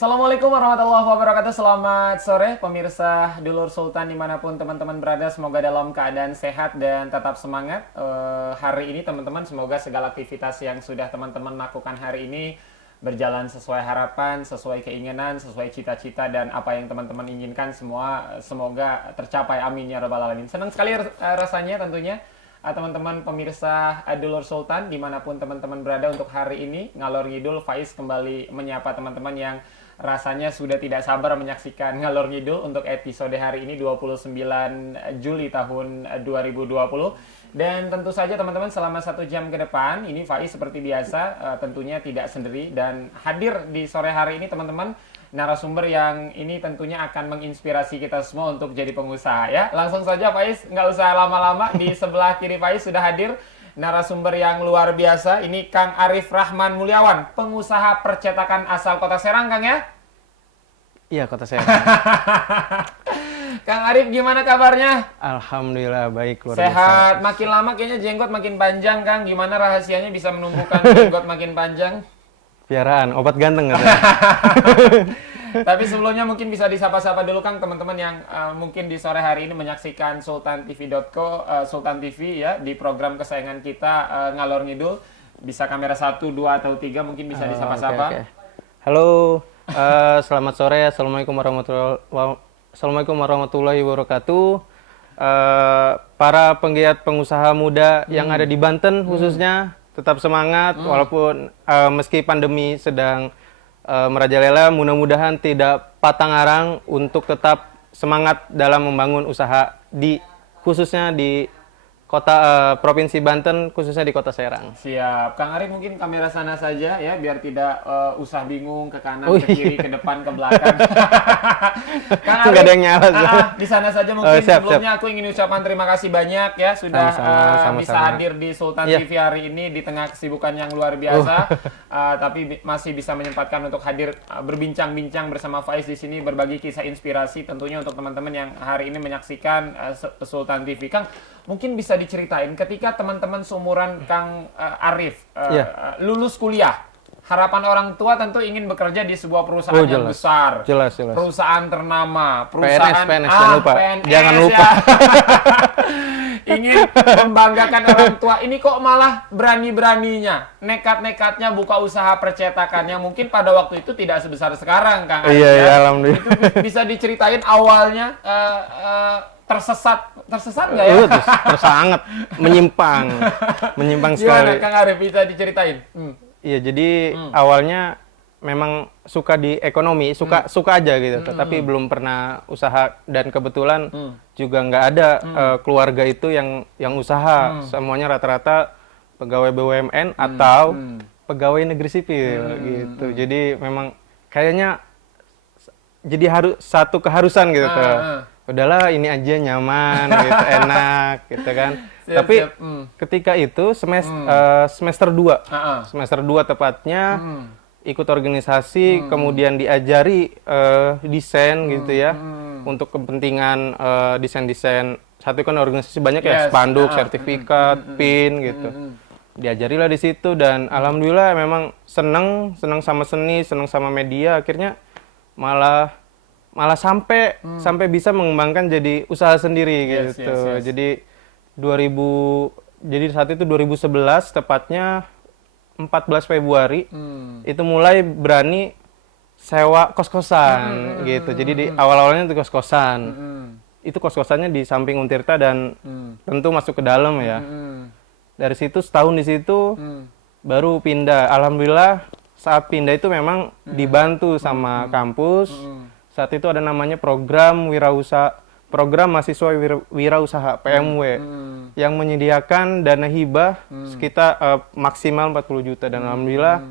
Assalamualaikum warahmatullahi wabarakatuh. Selamat sore pemirsa Dulur Sultan dimanapun teman-teman berada. Semoga dalam keadaan sehat dan tetap semangat. Hari ini teman-teman, semoga segala aktivitas yang sudah teman-teman lakukan hari ini berjalan sesuai harapan, sesuai keinginan, sesuai cita-cita, dan apa yang teman-teman inginkan semua semoga tercapai. Amin ya rabbal alamin. Senang sekali rasanya tentunya teman-teman pemirsa Dulur Sultan dimanapun teman-teman berada, untuk hari ini Ngalor Ngidul Faiz kembali menyapa teman-teman yang rasanya sudah tidak sabar menyaksikan Ngalor Ngidul untuk episode hari ini 29 Juli tahun 2020. Dan tentu saja teman-teman, selama 1 jam ke depan ini Faiz seperti biasa tentunya tidak sendiri, dan hadir di sore hari ini teman-teman narasumber yang ini tentunya akan menginspirasi kita semua untuk jadi pengusaha ya. Langsung saja Faiz, nggak usah lama-lama, di sebelah kiri Faiz sudah hadir narasumber yang luar biasa. Ini Kang Arif Rahman Mulyawan, pengusaha percetakan asal Kota Serang, Kang ya? Iya, Kota Serang. Kang Arif, gimana kabarnya? Alhamdulillah baik, luar sehat. biasa. Makin lama kayaknya jenggot makin panjang, Kang. Gimana rahasianya bisa menumbuhkan jenggot makin panjang? Piaraan, obat ganteng katanya. Tapi sebelumnya mungkin bisa disapa-sapa dulu Kang teman-teman yang mungkin di sore hari ini menyaksikan sultantv.co, Sultan TV ya, di program kesayangan kita Ngalor Ngidul. Bisa kamera 1, 2 atau 3 mungkin bisa disapa-sapa. Okay. Halo, selamat sore. Assalamualaikum warahmatullahi wabarakatuh. Para penggiat pengusaha muda yang ada di Banten khususnya, tetap semangat walaupun meski pandemi sedang merajalela, mudah-mudahan tidak patang arang untuk tetap semangat dalam membangun usaha khususnya di Provinsi Banten, khususnya di Kota Serang. Siap. Kang Arif mungkin kamera sana saja ya, biar tidak usah bingung ke kanan, Oh, ke kiri, ke depan, ke belakang. Kang Nggak ada yang nyala, sih. di sana saja mungkin. Siap, Sebelumnya aku ingin ucapkan terima kasih banyak ya sudah Sama-sama, bisa sama-sama. hadir di Sultan Iya. TV hari ini di tengah kesibukan yang luar biasa. Tapi masih bisa menyempatkan untuk hadir berbincang-bincang bersama Faiz di sini, berbagi kisah inspirasi tentunya untuk teman-teman yang hari ini menyaksikan Sultan TV. Kang, mungkin bisa diceritain ketika teman-teman seumuran Kang Arif Iya. lulus kuliah, harapan orang tua tentu ingin bekerja di sebuah perusahaan Oh, yang jelas. besar, Jelas. perusahaan ternama, perusahaan PNS, jangan lupa. PNS, Jangan lupa. ya. Ingin membanggakan orang tua. Ini kok malah berani-beraninya, nekat-nekatnya buka usaha percetakannya. Mungkin pada waktu itu tidak sebesar sekarang, Kang Arif. Iya, ya. iya, alhamdulillah. Itu bisa diceritain awalnya tersesat nggak ya? Terus sangat menyimpang Gimana sekali. Kang Arif, bisa diceritain? Iya, jadi awalnya memang suka di ekonomi, suka aja gitu, tapi belum pernah usaha, dan kebetulan juga nggak ada keluarga itu yang usaha, semuanya rata-rata pegawai BUMN atau pegawai negeri sipil gitu. Jadi memang kayaknya jadi harus satu keharusan gitu tuh. Udahlah ini aja nyaman gitu, enak gitu kan. Siap, Tapi siap. ketika itu semester 2. Semester 2 tepatnya ikut organisasi, kemudian diajari desain gitu ya. Untuk kepentingan desain-desain. Satu kan organisasi banyak ya, Yes. spanduk, sertifikat, PIN gitu. Diajarilah di situ, dan alhamdulillah memang seneng sama seni, seneng sama media, akhirnya malah sampai bisa mengembangkan jadi usaha sendiri Yes, gitu. yes. Jadi saat itu 2011 tepatnya 14 Februari itu mulai berani sewa kos-kosan gitu. Jadi di awal-awalnya itu kos-kosan. Itu kos-kosannya di samping Untirta dan tentu masuk ke dalam ya. Dari situ setahun di situ baru pindah. Alhamdulillah saat pindah itu memang dibantu sama kampus. Saat itu ada namanya program mahasiswa wirausaha PMW yang menyediakan dana hibah sekitar maksimal 40 juta, dan alhamdulillah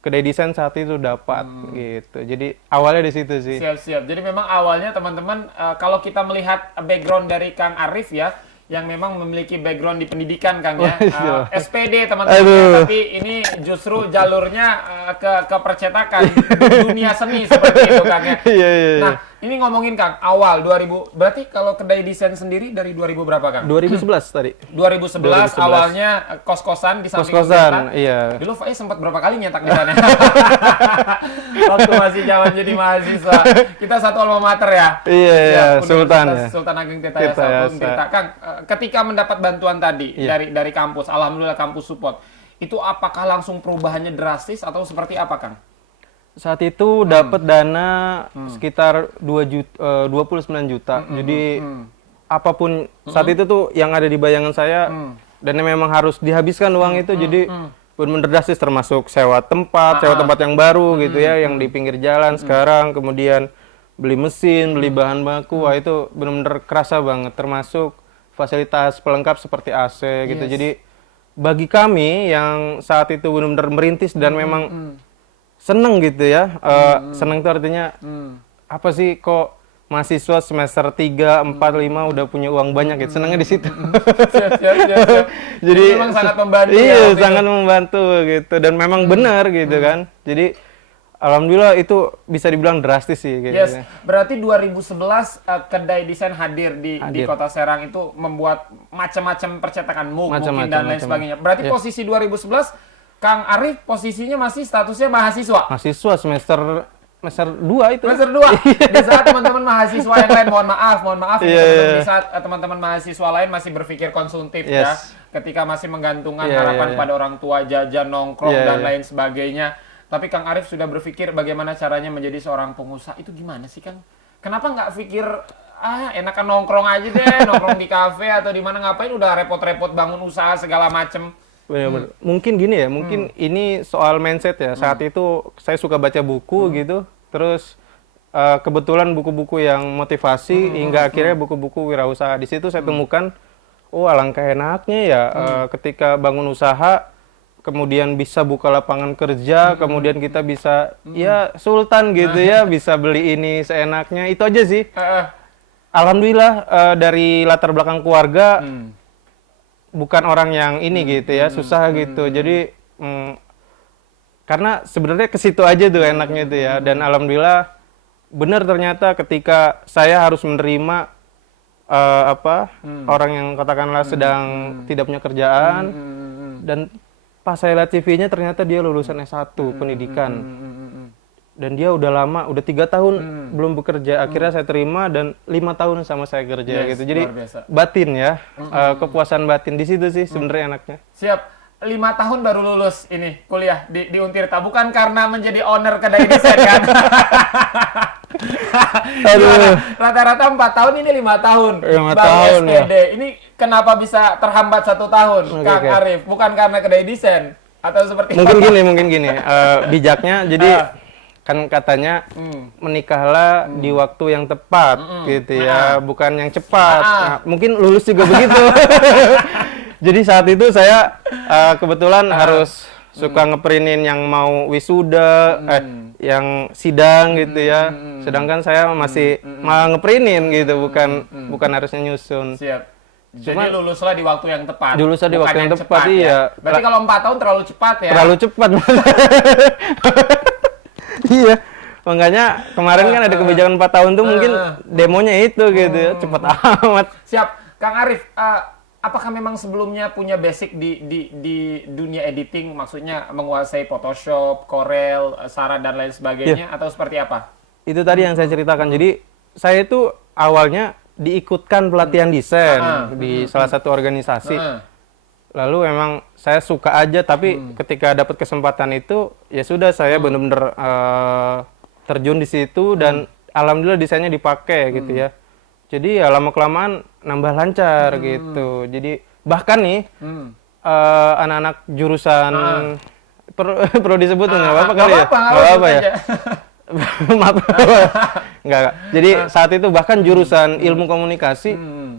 kedai desain saat itu dapat gitu. Jadi awalnya di situ sih. Siap. Jadi memang awalnya teman-teman, kalau kita melihat background dari Kang Arif ya, yang memang memiliki background di pendidikan, Kang ya. SPD teman-teman ya, tapi ini justru jalurnya ke percetakan, dunia seni seperti itu, Kang ya. Iya. Nah, ini ngomongin Kang, awal 2000, berarti kalau kedai desain sendiri dari 2000 berapa, Kang? 2011 tadi. 2011 awalnya kos-kosan di samping Untirta. Iya. Dulu Faiz sempat berapa kali nyetak di sana? Waktu masih zaman jadi mahasiswa. Kita satu alma mater ya. Iya, Universitas Sultan ya. Sultan Ageng Tirtayasa Untirta. Kang, ketika mendapat bantuan tadi dari kampus, alhamdulillah kampus support. Itu apakah langsung perubahannya drastis atau seperti apa, Kang? Saat itu dapat dana sekitar 29 juta. Jadi apapun saat itu tuh yang ada di bayangan saya, dan memang harus dihabiskan uang itu, jadi benar-benar drastis, termasuk sewa tempat yang baru gitu ya, yang di pinggir jalan sekarang, kemudian beli mesin, beli bahan baku, wah itu benar-benar kerasa banget, termasuk fasilitas pelengkap seperti AC gitu. Jadi bagi kami yang saat itu benar-benar merintis dan memang seneng gitu ya, seneng itu artinya apa sih, kok mahasiswa semester 3, 4, 5 udah punya uang banyak gitu, senengnya di situ. Siap. Jadi memang sangat membantu. Iya, ya, sangat membantu gitu, dan memang benar gitu kan. Jadi alhamdulillah itu bisa dibilang drastis sih kayak Yes, gitu. berarti 2011 kedai desain hadir di Kota Serang itu membuat macam-macam percetakan mug mungkin dan lain sebagainya. Berarti posisi 2011 Kang Arif posisinya masih statusnya mahasiswa. Mahasiswa semester 2 itu. Semester 2. Di saat teman-teman mahasiswa yang lain, mohon maaf ini teman-teman, di saat teman-teman mahasiswa lain masih berpikir konsumtif ya, ketika masih menggantungkan harapan pada orang tua, jajan, nongkrong dan lain sebagainya. Tapi Kang Arif sudah berpikir bagaimana caranya menjadi seorang pengusaha. Itu gimana sih, Kang? Kenapa nggak pikir enakan nongkrong aja deh, nongkrong di kafe atau di mana, ngapain udah repot-repot bangun usaha segala macem. Bener-bener. Mungkin gini ya, mungkin ini soal mindset ya. Saat itu saya suka baca buku gitu, terus kebetulan buku-buku yang motivasi hingga akhirnya buku-buku wirausaha. Di situ saya temukan, oh alangkah enaknya ya ketika bangun usaha, kemudian bisa buka lapangan kerja, kemudian kita bisa ya sultan gitu ya, bisa beli ini seenaknya, itu aja sih. Alhamdulillah dari latar belakang keluarga bukan orang yang ini gitu ya, susah gitu. Jadi karena sebenarnya ke situ aja tuh enaknya itu ya. Dan alhamdulillah benar ternyata ketika saya harus menerima orang yang katakanlah sedang tidak punya kerjaan, dan pas saya lihat CV-nya ternyata dia lulusan S1 pendidikan. Dan dia udah lama, udah 3 tahun belum bekerja. Akhirnya saya terima dan 5 tahun sama saya kerja gitu. Jadi batin ya, kepuasan batin di situ sih sebenarnya enaknya. Siap. 5 tahun baru lulus ini kuliah di Untirta, bukan karena menjadi owner kedai desain kan? Aduh. Rata-rata 4 tahun, ini 5 tahun. 5 Bang tahun ya. SPD. Ini kenapa bisa terhambat 1 tahun, Kang Arif? Bukan karena kedai desain atau seperti Mungkin gini, bijaknya jadi kan katanya menikahlah di waktu yang tepat gitu ya, bukan yang cepat. Nah, mungkin lulus juga begitu. Jadi saat itu saya kebetulan harus suka ngeprintin yang mau wisuda, yang sidang gitu ya. Sedangkan saya masih malah ngeprintin gitu, bukan harusnya nyusun. Siap. Jadi luluslah di waktu yang tepat. Luluslah di waktu yang tepat, ya. iya. Berarti kalau 4 tahun terlalu cepat ya? Terlalu cepat. Iya, makanya kemarin kan ada kebijakan 4 tahun tuh mungkin demonya itu gitu ya, cepet amat. Siap, Kang Arif, apakah memang sebelumnya punya basic di dunia editing, maksudnya menguasai Photoshop, Corel, Sara dan lain sebagainya, atau seperti apa? Itu tadi yang saya ceritakan. Jadi saya itu awalnya diikutkan pelatihan desain di salah satu organisasi. Lalu emang saya suka aja, tapi ketika dapat kesempatan itu ya sudah, saya benar-benar terjun di situ dan alhamdulillah desainnya dipakai gitu ya. Jadi ya lama-kelamaan nambah lancar gitu. Jadi bahkan nih anak-anak jurusan perlu disebut nggak apa-apa kali ya? Nggak apa-apa ya? Maaf. Enggak. Jadi saat itu bahkan jurusan ilmu komunikasi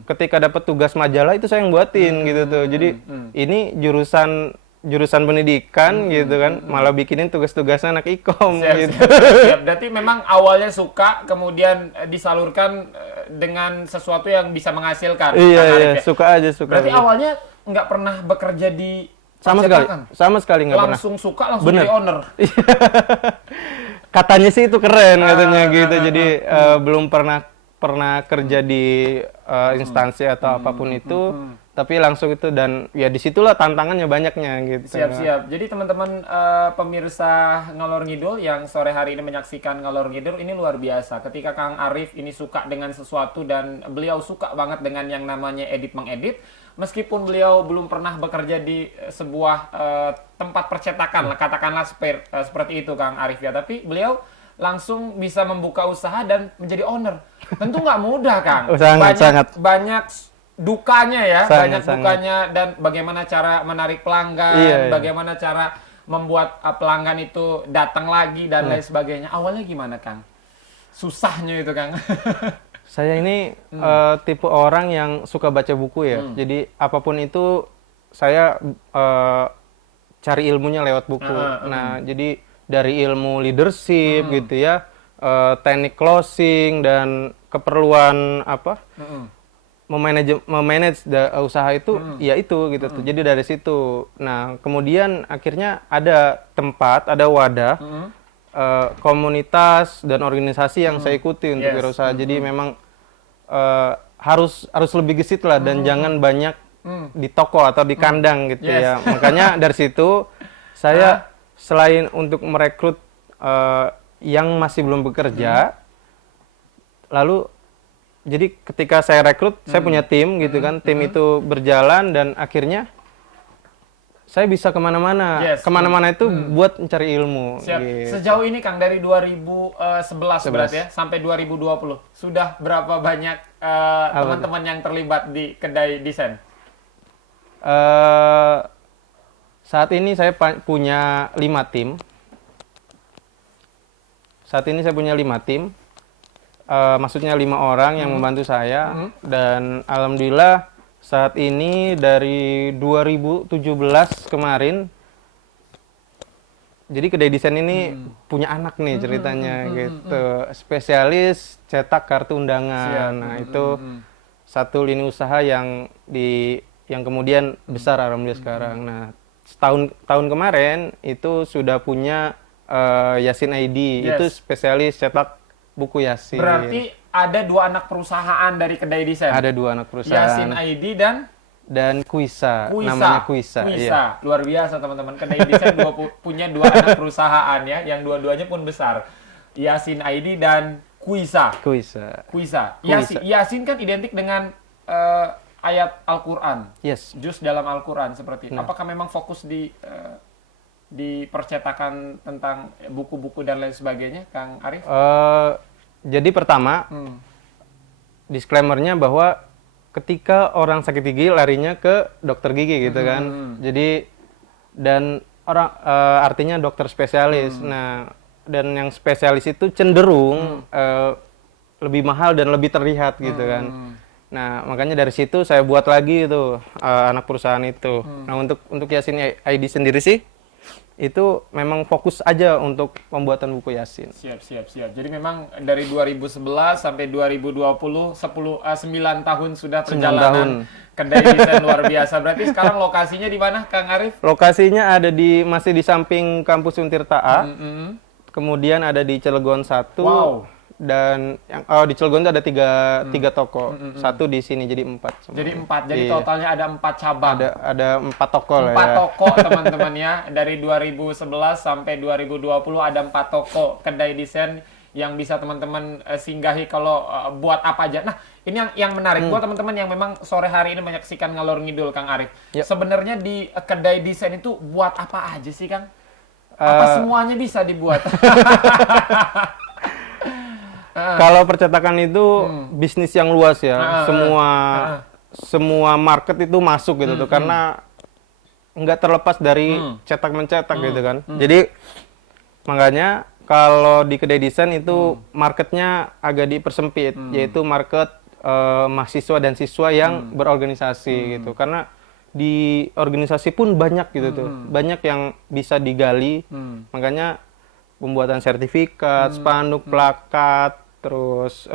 ketika dapat tugas majalah itu saya yang buatin gitu tuh. Jadi ini jurusan pendidikan gitu kan, malah bikinin tugas-tugasnya anak ikom gitu. Siap. Berarti memang awalnya suka, kemudian disalurkan dengan sesuatu yang bisa menghasilkan. Iya, suka aja. Berarti awalnya nggak pernah bekerja di sama sekali nggak pernah. Langsung suka, langsung jadi owner. Katanya sih itu keren katanya gitu. Jadi belum pernah kerja di instansi atau apapun itu, tapi langsung itu, dan ya disitulah tantangannya banyaknya gitu. Siap. Jadi teman-teman pemirsa Ngalor Ngidul yang sore hari ini menyaksikan Ngalor Ngidul, ini luar biasa. Ketika Kang Arif ini suka dengan sesuatu dan beliau suka banget dengan yang namanya mengedit, meskipun beliau belum pernah bekerja di sebuah tempat percetakan, katakanlah seperti itu Kang Arif ya, tapi beliau langsung bisa membuka usaha dan menjadi owner. Tentu nggak mudah, Kang. Banyak dukanya ya, banyak dukanya, dan bagaimana cara menarik pelanggan, bagaimana cara membuat pelanggan itu datang lagi dan lain sebagainya. Awalnya gimana, Kang? Susahnya itu, Kang. Saya ini tipe orang yang suka baca buku ya. Jadi apapun itu saya cari ilmunya lewat buku. Nah, jadi dari ilmu leadership gitu ya, teknik closing dan keperluan memanage usaha itu, ya itu gitu tuh. Jadi dari situ. Nah, kemudian akhirnya ada tempat, ada wadah, komunitas dan organisasi yang saya ikuti untuk berusaha. Jadi memang harus lebih gesit lah, dan jangan banyak di toko atau di kandang gitu ya. Makanya dari situ saya selain untuk merekrut yang masih belum bekerja, lalu jadi ketika saya rekrut, saya punya tim gitu kan, tim itu berjalan dan akhirnya saya bisa kemana-mana. Kemana-mana itu buat mencari ilmu. Siap. Gitu. Sejauh ini Kang, dari 2011 berarti ya, sampai 2020, sudah berapa banyak teman-teman yang terlibat di kedai desain? Saat ini saya punya 5 tim. Maksudnya 5 orang yang membantu saya, dan alhamdulillah Saat ini dari 2017 kemarin, jadi kedai desain ini punya anak nih ceritanya gitu. Spesialis cetak kartu undangan. Nah, itu satu lini usaha yang kemudian besar alhamdulillah sekarang. Nah, tahun kemarin itu sudah punya Yasin ID. Itu spesialis cetak buku Yasin. Berarti ada 2 anak perusahaan dari kedai desain. Ada 2 anak perusahaan. Yasin ID dan Kuisa. Kuisa. Namanya Kuisa. Iya. Luar biasa teman-teman. Kedai desain punya 2 anak perusahaan ya, yang dua-duanya pun besar. Yasin ID dan Kuisa. Kuisa. Yasin kan identik dengan ayat Al-Qur'an. Yes. Juz dalam Al-Qur'an seperti. Apakah memang fokus di percetakan tentang buku-buku dan lain sebagainya, Kang Arif? Jadi pertama, disclaimer-nya bahwa ketika orang sakit gigi larinya ke dokter gigi gitu kan. Jadi dan orang artinya dokter spesialis. Nah, dan yang spesialis itu cenderung lebih mahal dan lebih terlihat gitu kan. Nah, makanya dari situ saya buat lagi itu anak perusahaan itu. Nah, untuk Yasin ID sendiri sih itu memang fokus aja untuk pembuatan buku Yasin. Siap. Jadi memang dari 2011 sampai 2020 9 tahun sudah perjalanan kedai desain luar biasa. Berarti sekarang lokasinya di mana, Kang Arif? Lokasinya ada masih di samping kampus Untirta A. Kemudian ada di Cilegon 1. Wow. Dan di Cilegon itu ada tiga toko. Satu di sini jadi 4. Jadi 4. Jadi totalnya ada 4 cabang. Ada 4 toko lah 4 ya. toko teman-teman ya. Dari 2011 sampai 2020 ada 4 toko kedai desain yang bisa teman-teman singgahi kalau buat apa aja. Nah, ini yang menarik buat teman-teman yang memang sore hari ini menyaksikan Ngalor Ngidul, Kang Arif. Yep. Sebenarnya di kedai desain itu buat apa aja sih, Kang? Apa semuanya bisa dibuat? Kalau percetakan itu bisnis yang luas ya. Semua market itu masuk gitu tuh, karena nggak terlepas dari cetak mencetak gitu kan. Jadi makanya kalau di kedai desain itu marketnya agak dipersempit, yaitu market mahasiswa dan siswa yang berorganisasi gitu. Karena di organisasi pun banyak gitu tuh, banyak yang bisa digali. Makanya pembuatan sertifikat, spanduk, plakat, terus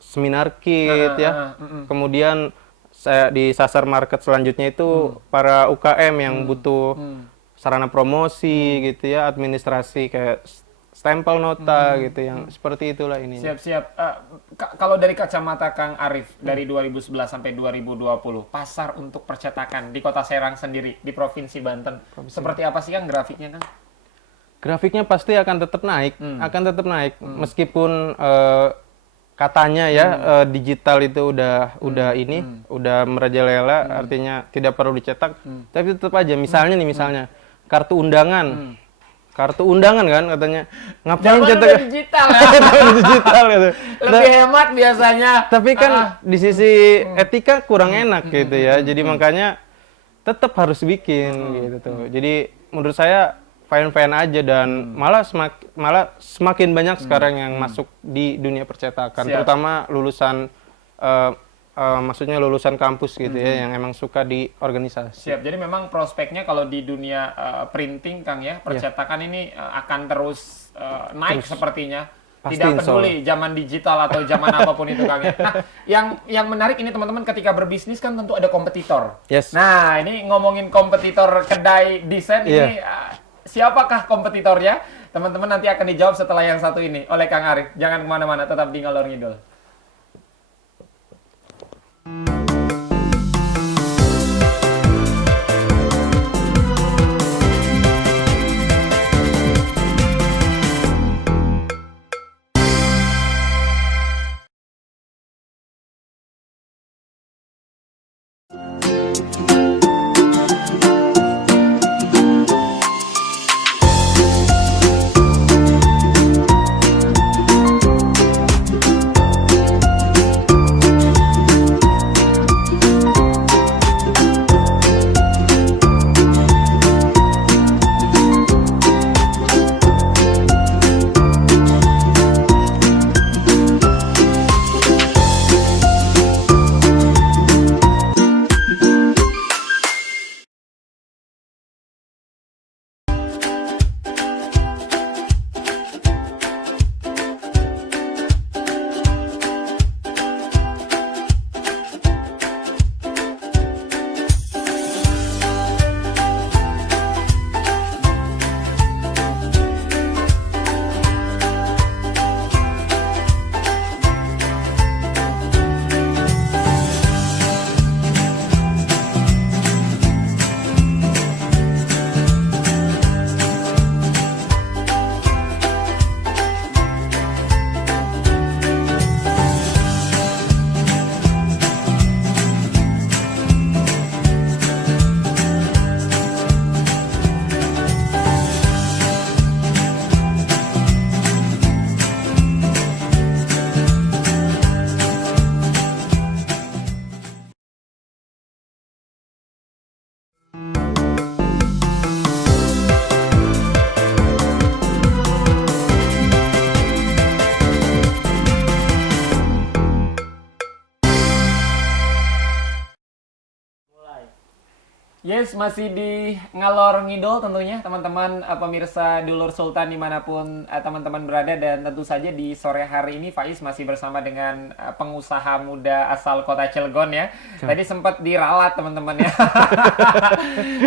seminar kit ya. Kemudian saya di sasar market selanjutnya itu para UKM yang butuh sarana promosi gitu ya, administrasi kayak stempel nota gitu, yang seperti itulah ini. Siap. Kalau dari kacamata Kang Arif dari 2011 sampai 2020, pasar untuk percetakan di Kota Serang sendiri di Provinsi Banten, seperti apa sih Kang grafiknya, Kang? Grafiknya pasti akan tetap naik, meskipun katanya ya digital itu udah merajalela, artinya tidak perlu dicetak, tapi tetap aja misalnya kartu undangan kan katanya, ngapain cetak digital ya? digital gitu. Lebih hemat biasanya. Tapi kan di sisi etika kurang enak gitu ya, jadi makanya tetap harus bikin gitu tuh. Jadi menurut saya fine aja, dan malah semakin banyak sekarang yang masuk di dunia percetakan. Siap. Terutama lulusan maksudnya lulusan kampus gitu ya, yang emang suka di organisasi. Siap. Jadi memang prospeknya kalau di dunia printing, Kang ya, percetakan ini akan terus naik sepertinya. Pasti, tidak peduli zaman digital atau zaman apapun itu, Kang ya. Nah, yang menarik ini teman-teman, ketika berbisnis kan tentu ada kompetitor. Yes. Nah, ini ngomongin kompetitor kedai desain ini siapakah kompetitornya? Teman-teman nanti akan dijawab setelah yang satu ini oleh Kang Arif. Jangan kemana-mana, tetap di Ngalor Ngidul. Yes, masih di ngalor ngidol tentunya teman-teman pemirsa Dulur Sultan dimanapun teman-teman berada, dan tentu saja di sore hari ini Faiz masih bersama dengan pengusaha muda asal kota Cilegon ya. Tadi sempat diralat teman-teman ya.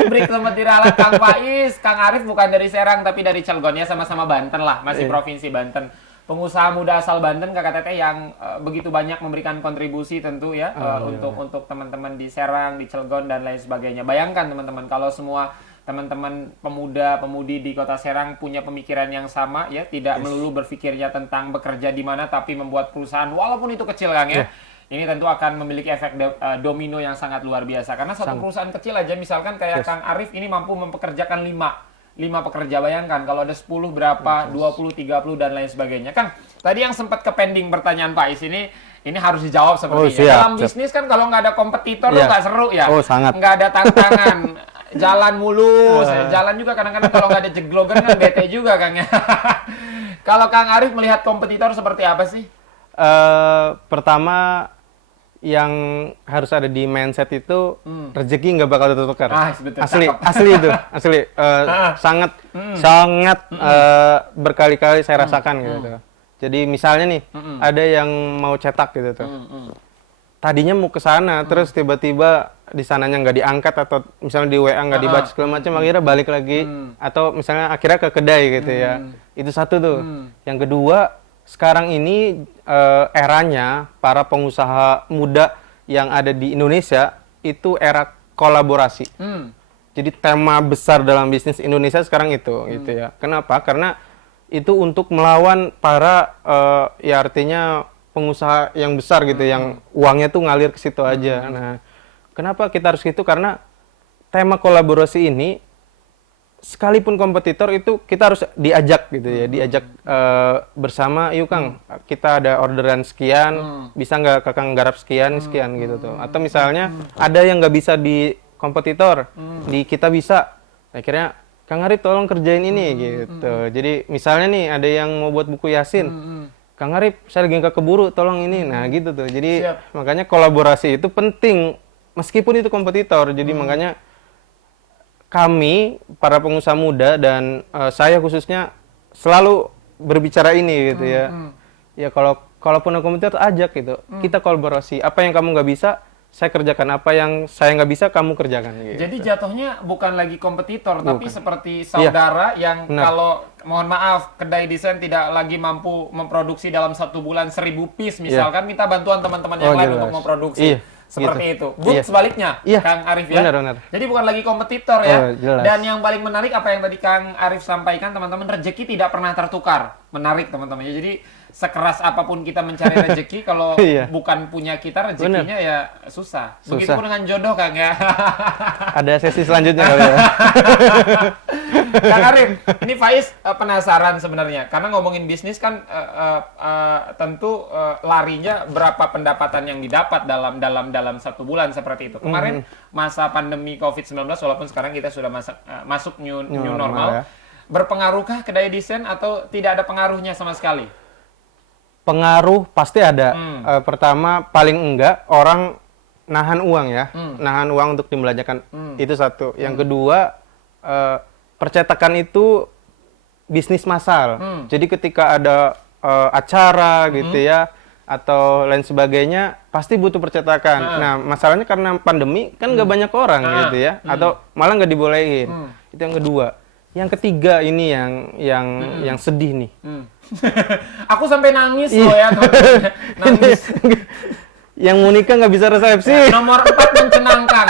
Break sempat diralat Kang Faiz, Kang Arif bukan dari Serang tapi dari Cilegon ya, sama-sama Banten lah, masih provinsi Banten. Pengusaha muda asal Banten Kakak Teteh yang begitu banyak memberikan kontribusi tentu ya untuk teman-teman di Serang, di Cilegon dan lain sebagainya. Bayangkan teman-teman kalau semua teman-teman pemuda-pemudi di Kota Serang punya pemikiran yang sama ya, tidak melulu berpikirnya tentang bekerja di mana tapi membuat perusahaan walaupun itu kecil Kang ya. Ini tentu akan memiliki efek domino yang sangat luar biasa, karena satu perusahaan kecil aja misalkan kayak Kang Arif ini mampu mempekerjakan 5 pekerja. Bayangkan kalau ada 10 berapa, 20, 30 dan lain sebagainya. Kang, tadi yang sempat ke pending pertanyaan Pak Is ini harus dijawab sepertinya. Dalam bisnis kan kalau nggak ada kompetitor tuh nggak seru ya. Sangat. Nggak ada tantangan. Jalan mulus. Jalan juga kadang-kadang kalau nggak ada jeglogan kan bete juga Kang ya. Kalau Kang Arif melihat kompetitor seperti apa sih? Pertama yang harus ada di mindset itu rezeki nggak bakal tertukar. Asli itu, sangat berkali-kali saya rasakan gitu. Jadi misalnya nih ada yang mau cetak gitu tuh. Tadinya mau ke sana, terus tiba-tiba di sananya nggak diangkat atau misalnya di WA nggak dibaca segala macam, akhirnya balik lagi atau misalnya akhirnya ke kedai gitu ya. Itu satu tuh. Yang kedua, sekarang ini eranya para pengusaha muda yang ada di Indonesia itu era kolaborasi. Jadi tema besar dalam bisnis Indonesia sekarang itu gitu ya. Kenapa? Karena itu untuk melawan para ya artinya pengusaha yang besar gitu yang uangnya tuh ngalir ke situ aja. Nah, kenapa kita harus gitu? Karena tema kolaborasi ini sekalipun kompetitor itu kita harus diajak gitu ya, diajak bersama, yuk Kang, kita ada orderan sekian, bisa nggak Kakang garap sekian gitu tuh. Atau misalnya ada yang nggak bisa di kompetitor, di kita bisa, akhirnya Kang Arif tolong kerjain ini gitu. Jadi misalnya nih ada yang mau buat buku Yasin, Kang Arif saya lagi nggak keburu, tolong ini, nah gitu tuh. Jadi makanya kolaborasi itu penting, meskipun itu kompetitor. Jadi makanya kami para pengusaha muda dan saya khususnya selalu berbicara ini gitu ya. Ya kalaupun ada kompetitor ajak gitu. Kita kolaborasi. Apa yang kamu nggak bisa, saya kerjakan. Apa yang saya nggak bisa, kamu kerjakan. Gitu. Jadi jatuhnya bukan lagi kompetitor, tapi seperti saudara yang kalau mohon maaf kedai desain tidak lagi mampu memproduksi dalam 1 bulan 1000 piece misalkan, minta bantuan teman-teman yang lain untuk memproduksi. Seperti itu. Sebaliknya, Kang Arif ya. Benar. Jadi bukan lagi kompetitor ya. Dan yang paling menarik apa yang tadi Kang Arif sampaikan, teman-teman, rezeki tidak pernah tertukar. Menarik teman-teman. Jadi sekeras apapun kita mencari rezeki, kalau bukan punya kita rezekinya ya susah. Begitupun dengan jodoh Kang ya. Ada sesi selanjutnya kali ya. Kang Arif, ini Faiz penasaran sebenarnya, karena ngomongin bisnis kan tentu larinya berapa pendapatan yang didapat dalam 1 bulan seperti itu. Kemarin masa pandemi COVID-19, walaupun sekarang kita sudah masuk new normal, berpengaruhkah kedai desain atau tidak ada pengaruhnya sama sekali? Pengaruh pasti ada. Pertama, paling enggak orang nahan uang ya, nahan uang untuk dibelanjakan. Itu satu. Yang kedua, percetakan itu bisnis massal. Jadi ketika ada acara gitu ya atau lain sebagainya, pasti butuh percetakan. Nah, masalahnya karena pandemi kan nggak banyak orang gitu ya, atau malah nggak dibolehin. Itu yang kedua. Yang ketiga ini yang sedih nih. Aku sampai nangis loh ya, nangis. Yang mau nikah nggak bisa resepsi. Nomor 4 mencenangkan.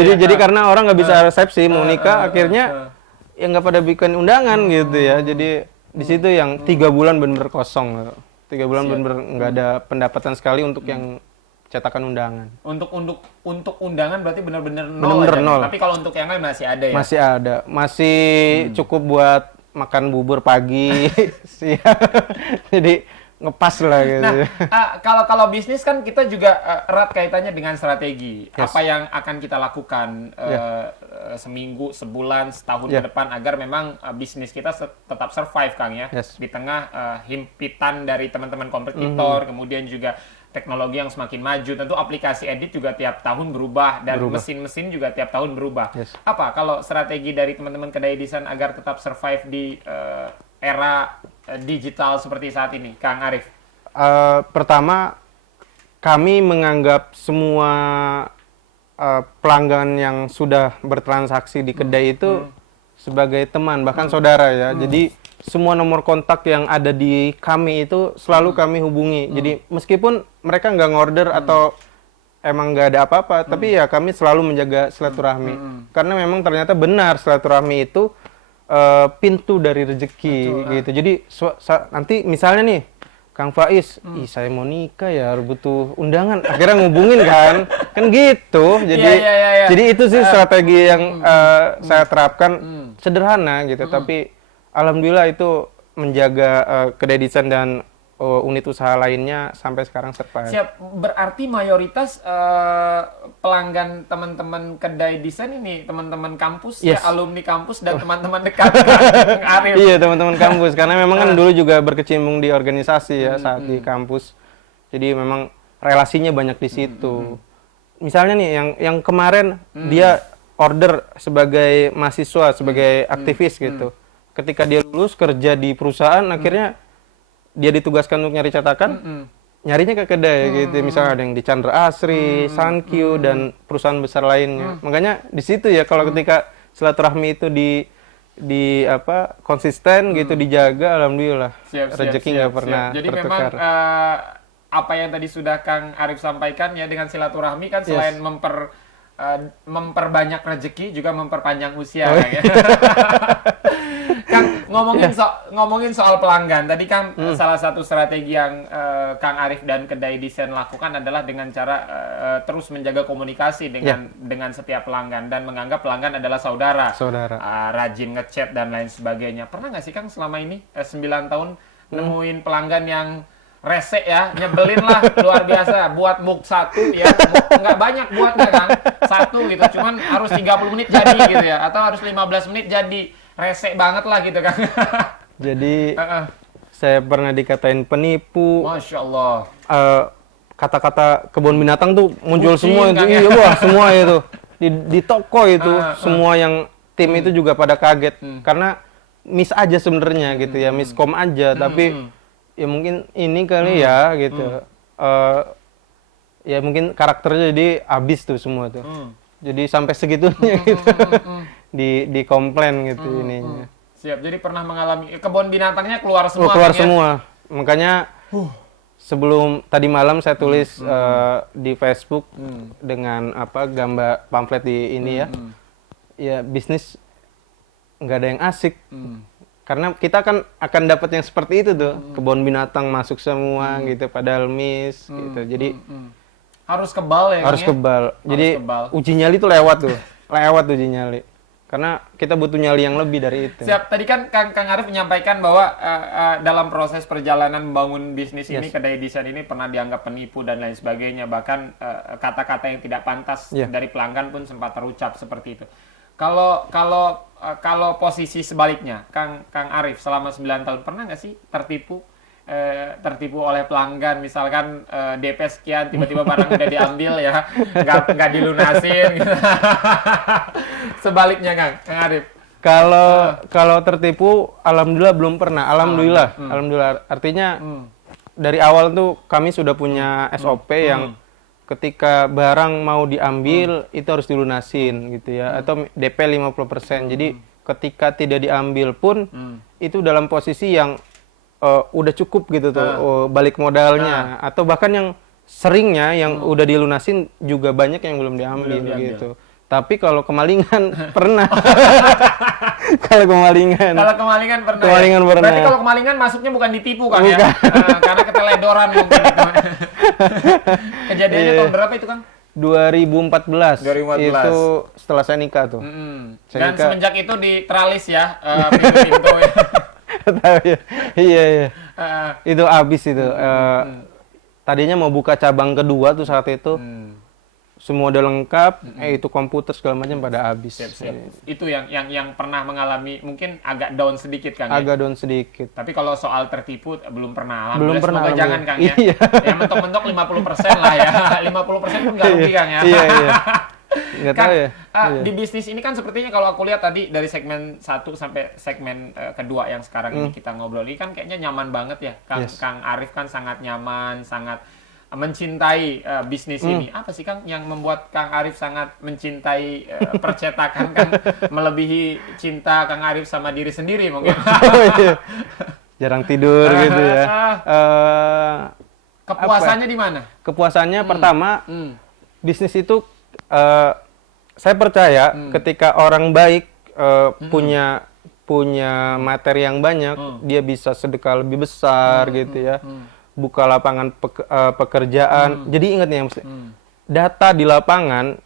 Jadi karena orang nggak bisa resepsi mau nikah, akhirnya ya nggak pada bikin undangan gitu ya. Jadi di situ yang 3 bulan bener-bener kosong. 3 bulan bener-bener nggak ada pendapatan sekali untuk yang cetakan undangan. Untuk undangan berarti benar-benar nol. Tapi kalau untuk yang lain masih ada ya? Masih ada. Masih cukup buat makan bubur pagi. Jadi ngepas lah gitu. Nah, kalau bisnis kan kita juga erat kaitannya dengan strategi. Apa yang akan kita lakukan seminggu, sebulan, setahun ke depan agar memang bisnis kita tetap survive, Kang ya. Di tengah himpitan dari teman-teman kompetitor, kemudian juga teknologi yang semakin maju, tentu aplikasi edit juga tiap tahun berubah dan mesin-mesin juga tiap tahun berubah. Yes. Apa kalau strategi dari teman-teman kedai desain agar tetap survive di era digital seperti saat ini, Kang Arif? Pertama, kami menganggap semua pelanggan yang sudah bertransaksi di kedai itu sebagai teman, bahkan saudara ya. Jadi semua nomor kontak yang ada di kami itu selalu kami hubungi. Jadi meskipun mereka nggak ngorder atau emang nggak ada apa-apa, tapi ya kami selalu menjaga silaturahmi. Karena memang ternyata benar silaturahmi itu pintu dari rezeki gitu. Jadi nanti misalnya nih Kang Faiz, ih saya mau nikah ya, harus butuh undangan. Akhirnya ngubungin kan gitu. Jadi jadi itu sih strategi yang saya terapkan, sederhana gitu. Tapi alhamdulillah itu menjaga kedai desain dan unit usaha lainnya sampai sekarang survive. Siap, berarti mayoritas pelanggan teman-teman kedai desain ini teman-teman kampus, ya, alumni kampus dan teman-teman dekat Kang Arif. Iya, teman-teman kampus, karena memang kan dulu juga berkecimpung di organisasi ya saat di kampus. Jadi memang relasinya banyak di situ. Misalnya nih yang kemarin dia order sebagai mahasiswa, sebagai aktivis gitu. Ketika dia lulus kerja di perusahaan, akhirnya dia ditugaskan untuk nyari cetakan, nyarinya ke kedai gitu. Misalnya ada yang di Chandra Asri, Sankyu, dan perusahaan besar lainnya. Makanya di situ ya, kalau ketika silaturahmi itu di apa konsisten gitu, dijaga, alhamdulillah rezeki nggak pernah Jadi tertukar. memang apa yang tadi sudah Kang Arif sampaikan ya, dengan silaturahmi kan selain memperbanyak rezeki juga memperpanjang usia. Kang, ya. Kang, ngomongin soal pelanggan tadi kan, salah satu strategi yang Kang Arif dan kedai desain lakukan adalah dengan cara terus menjaga komunikasi dengan setiap pelanggan dan menganggap pelanggan adalah saudara. Rajin ngechat dan lain sebagainya. Pernah nggak sih Kang selama ini 9 tahun nemuin pelanggan yang rese ya, nyebelin lah, luar biasa, buat muk 1 ya, nggak banyak buatnya Kang, 1 gitu, cuman harus 30 menit jadi gitu ya, atau harus 15 menit jadi, rese banget lah gitu Kang. Jadi saya pernah dikatain penipu. Masya Allah. Kata-kata kebun binatang tuh muncul Kucing, semua itu, Kang, ya? iya, wah semua itu di toko itu, semua yang tim itu juga pada kaget karena miss aja sebenarnya gitu ya, miskom aja, tapi ya mungkin ini kali ya gitu, ya mungkin karakternya jadi abis tuh semua tuh, jadi sampai segitunya gitu, di komplain gitu ininya. Siap, jadi pernah mengalami kebun binatangnya keluar semua. Keluar Kang, ya? semua, makanya sebelum tadi malam saya tulis di Facebook dengan apa gambar pamflet di ini ya, ya bisnis nggak ada yang asik. Karena kita kan akan dapat yang seperti itu tuh, kebun binatang masuk semua gitu, padahal miss gitu. Jadi harus kebal ya. harus Kang, ya? kebal. Jadi uji nyali tuh lewat uji nyali. Karena kita butuh nyali yang lebih dari itu. Siap. Tadi kan Kang Arif menyampaikan bahwa dalam proses perjalanan membangun bisnis ini, kedai desain ini pernah dianggap penipu dan lain sebagainya. Bahkan kata-kata yang tidak pantas dari pelanggan pun sempat terucap seperti itu. Kalau posisi sebaliknya, Kang Arif selama 9 tahun pernah nggak sih tertipu oleh pelanggan, misalkan DP sekian, tiba-tiba barang udah diambil ya, nggak dilunasin gitu. Sebaliknya Kang Arif. Kalau tertipu, alhamdulillah belum pernah. Alhamdulillah. Artinya dari awal tuh kami sudah punya SOP yang ketika barang mau diambil itu harus dilunasin gitu ya, atau DP 50%. Jadi ketika tidak diambil pun itu dalam posisi yang udah cukup gitu tuh balik modalnya, atau bahkan yang seringnya yang udah dilunasin juga banyak yang belum diambil gitu. Tapi kalau kemalingan pernah. Kalau kemalingan pernah. Berarti kalau kemalingan masuknya bukan ditipu kan ya? Karena keteledoran mungkin. Kejadiannya tahun berapa itu Kang? 2014. Itu setelah saya nikah tuh. Dan semenjak itu diteralis ya pintu-pintu ya. Tahu ya. Iya. Itu habis itu. Tadinya mau buka cabang kedua tuh saat itu. semua udah lengkap, itu komputer segala macam pada habis. Siap. Itu yang pernah mengalami mungkin agak down sedikit Kang ya. Agak down sedikit. Tapi kalau soal tertipu belum pernah. Belum Alhamdulillah, pernah. semoga jangan Kang ya. Iya. Ya mentok-mentok 50% lah ya. 50% pun nggak rugi Kang ya. Iya. Nggak Kang, tahu ya. di bisnis ini kan sepertinya kalau aku lihat tadi dari segmen 1 sampai segmen kedua yang sekarang ini kita ngobrol ini kan kayaknya nyaman banget ya. Kang Arif kan sangat nyaman, sangat mencintai bisnis ini. Apa sih Kang yang membuat Kang Arif sangat mencintai percetakan Kang melebihi cinta Kang Arif sama diri sendiri mungkin? Jarang tidur gitu ya. Kepuasannya di mana? Kepuasannya pertama, bisnis itu saya percaya ketika orang baik punya materi yang banyak, dia bisa sedekah lebih besar gitu ya. Buka lapangan pekerjaan. Jadi ingat nih, data di lapangan,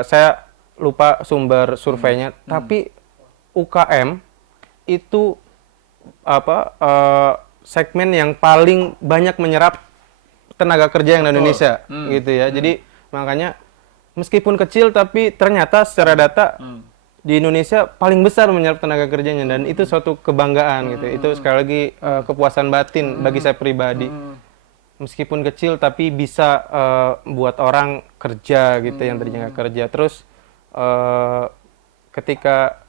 saya lupa sumber surveinya, tapi UKM itu segmen yang paling banyak menyerap tenaga kerja yang di Indonesia, gitu ya. Jadi makanya meskipun kecil, tapi ternyata secara data di Indonesia paling besar menyerap tenaga kerjanya, dan itu suatu kebanggaan gitu. Itu sekali lagi kepuasan batin bagi saya pribadi. Meskipun kecil tapi bisa buat orang kerja gitu yang tadinya nggak kerja. Terus ketika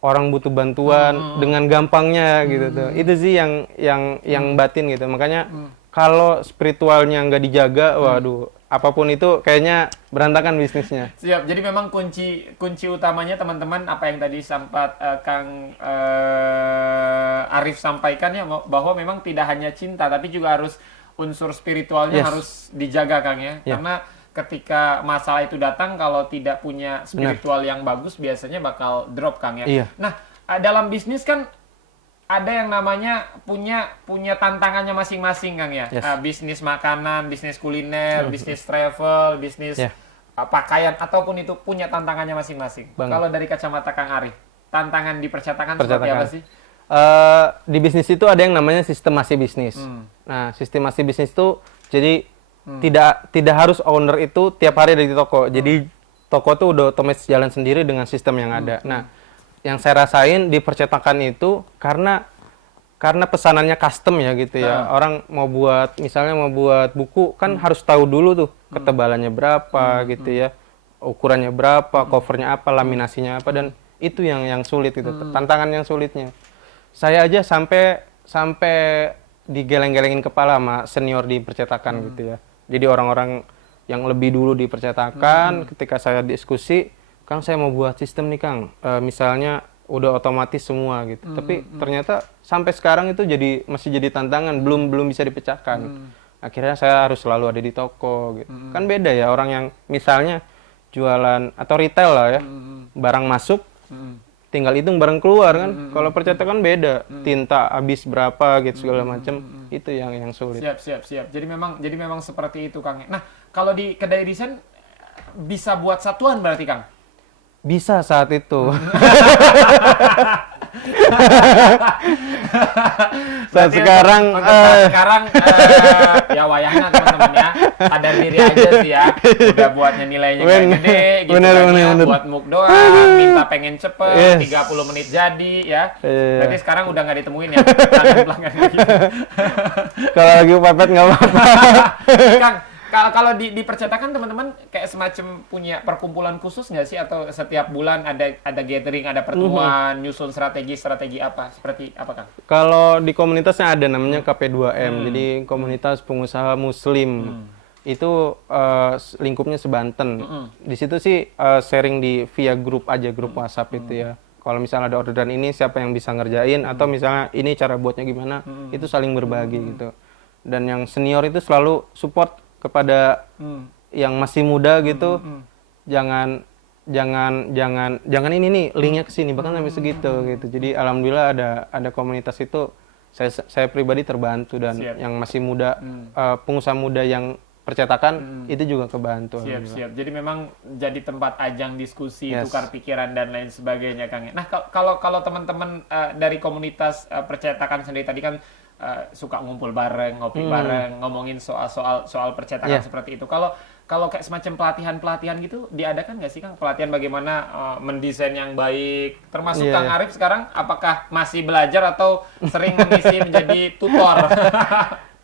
orang butuh bantuan dengan gampangnya gitu tuh. Itu sih yang batin gitu. Makanya kalau spiritualnya nggak dijaga, waduh, apapun itu kayaknya berantakan bisnisnya. Siap. Jadi memang kunci utamanya teman-teman apa yang tadi sempat Kang Arif sampaikan ya, bahwa memang tidak hanya cinta tapi juga harus unsur spiritualnya harus dijaga Kang ya. Karena ketika masalah itu datang, kalau tidak punya spiritual yang bagus biasanya bakal drop Kang ya. Nah, dalam bisnis kan ada yang namanya punya tantangannya masing-masing Kang ya. Bisnis makanan, bisnis kuliner, bisnis travel, bisnis pakaian, ataupun itu punya tantangannya masing-masing. Kalau dari kacamata Kang Arif, tantangan di percetakan seperti apa sih? Di bisnis itu ada yang namanya sistemasi bisnis. Nah, sistemasi bisnis itu jadi tidak harus owner itu tiap hari ada di toko. Jadi toko tuh udah otomatis jalan sendiri dengan sistem yang ada. Nah, yang saya rasain di percetakan itu karena pesanannya custom ya gitu ya. Orang misalnya mau buat buku kan harus tahu dulu tuh ketebalannya berapa gitu ya. Ukurannya berapa, covernya apa, laminasinya apa, dan itu yang sulit gitu. Tantangan yang sulitnya. Saya aja sampai digeleng-gelengin kepala sama senior di percetakan gitu ya. Jadi orang-orang yang lebih dulu di percetakan ketika saya diskusi, Kang, saya mau buat sistem nih Kang, misalnya udah otomatis semua gitu. Tapi ternyata sampai sekarang itu masih jadi tantangan, belum bisa dipecahkan. Akhirnya saya harus selalu ada di toko gitu. Kan beda ya orang yang misalnya jualan atau retail lah ya, barang masuk, tinggal hitung barang keluar kan. Kalau percetakan beda, tinta habis berapa gitu segala macam. Itu yang sulit. Siap. Jadi memang seperti itu Kang. Nah, kalau di kedai desain bisa buat satuan berarti Kang? Bisa saat itu. Saat sekarang ya wayahnya teman-teman ya, sadar diri aja sih ya, udah buatnya nilainya gak gede gitu kan, buat muk doang, minta pengen cepet, 30 menit jadi ya. Berarti sekarang udah nggak ditemuin ya pelanggan gitu. Kalau lagi pepet nggak apa-apa. Kang, kalau di percetakan teman-teman kayak semacam punya perkumpulan khusus nggak sih, atau setiap bulan ada gathering, ada pertemuan, nyusun strategi apa, seperti apa Kang? Kalau di komunitasnya ada namanya KP2M, jadi komunitas pengusaha Muslim. Itu lingkupnya sebanten. Di situ sih sharing via grup aja, grup WhatsApp itu ya. Kalau misalnya ada orderan ini siapa yang bisa ngerjain, atau misalnya ini cara buatnya gimana, itu saling berbagi gitu. Dan yang senior itu selalu support kepada yang masih muda gitu. Jangan ini nih linknya ke sini, bahkan sampai segitu gitu. Jadi alhamdulillah ada komunitas itu, saya pribadi terbantu, dan yang masih muda, pengusaha muda yang percetakan itu juga kebantu. Siap. Jadi memang jadi tempat ajang diskusi, tukar pikiran dan lain sebagainya Kang. Nah, kalau teman-teman dari komunitas percetakan sendiri tadi kan suka ngumpul bareng, ngopi bareng, ngomongin soal percetakan seperti itu. Kalau kalau kayak semacam pelatihan-pelatihan gitu diadakan nggak sih Kang? Pelatihan bagaimana mendesain yang baik. Termasuk Iya. Kang Arif sekarang apakah masih belajar atau sering mengisi menjadi tutor?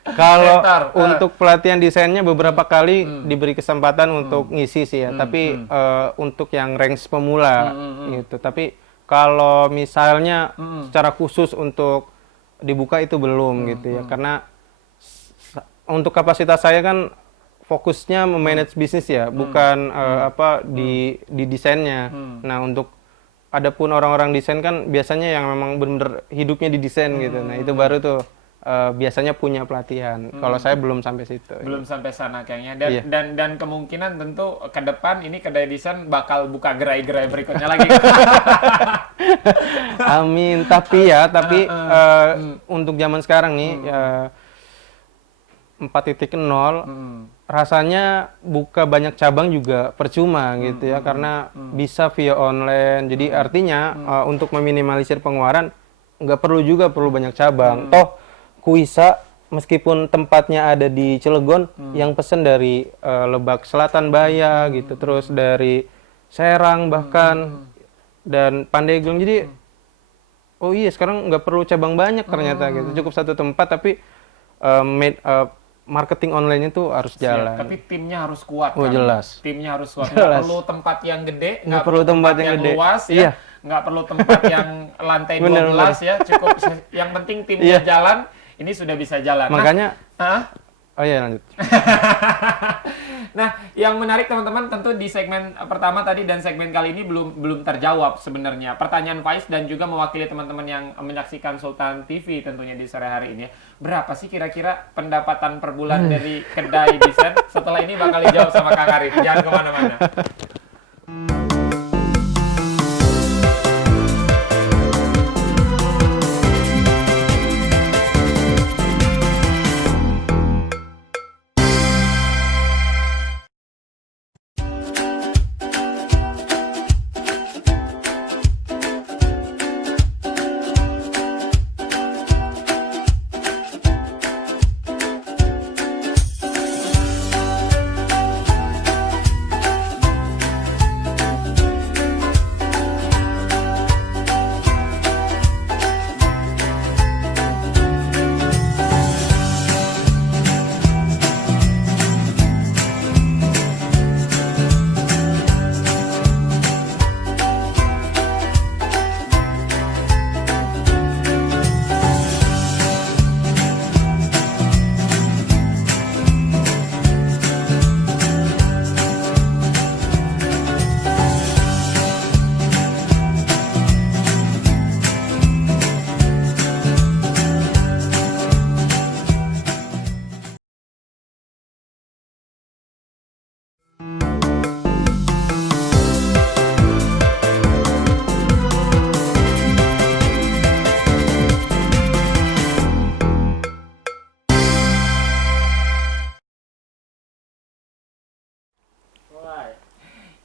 Kalau Mentor. untuk pelatihan desainnya beberapa kali diberi kesempatan untuk ngisi sih ya, tapi untuk yang ranks pemula gitu. Tapi kalau misalnya secara khusus untuk dibuka itu belum gitu ya, karena untuk kapasitas saya kan fokusnya memanage bisnis ya, bukan di desainnya. Nah, untuk adapun orang-orang desain kan biasanya yang memang benar-benar hidupnya di desain gitu. Nah, itu baru tuh biasanya punya pelatihan. Kalau saya belum sampai situ. Belum sampai sana kayaknya. Dan, Iya. dan kemungkinan tentu ke depan ini kedai desain bakal buka gerai-gerai berikutnya lagi. Amin. Tapi untuk zaman sekarang nih 4.0 rasanya buka banyak cabang juga percuma gitu ya, karena bisa via online. Jadi artinya untuk meminimalisir pengeluaran nggak perlu banyak cabang. Toh Kuisa meskipun tempatnya ada di Cilegon, yang pesen dari Lebak Selatan Baya gitu, terus dari Serang bahkan dan Pandeglang. Jadi oh iya, sekarang nggak perlu cabang banyak ternyata gitu. Cukup satu tempat, tapi marketing online itu harus jalan. Tapi timnya harus kuat. Oh, kan? jelas. Timnya harus kuat. Jelas. Nggak perlu tempat yang gede, Nggak perlu tempat yang gede. luas, Iya. ya. Nggak perlu tempat yang lantai 12 Bener. ya. Cukup yang penting timnya Iya. jalan. Ini sudah bisa jalan. Makanya Nah, oh iya, lanjut. Nah, yang menarik teman-teman tentu di segmen pertama tadi dan segmen kali ini belum terjawab sebenarnya. Pertanyaan Faiz dan juga mewakili teman-teman yang menyaksikan Sultan TV tentunya di sore hari ini. Berapa sih kira-kira pendapatan per bulan dari kedai desain? Setelah ini bakal dijawab sama Kang Arif. Jangan kemana-mana.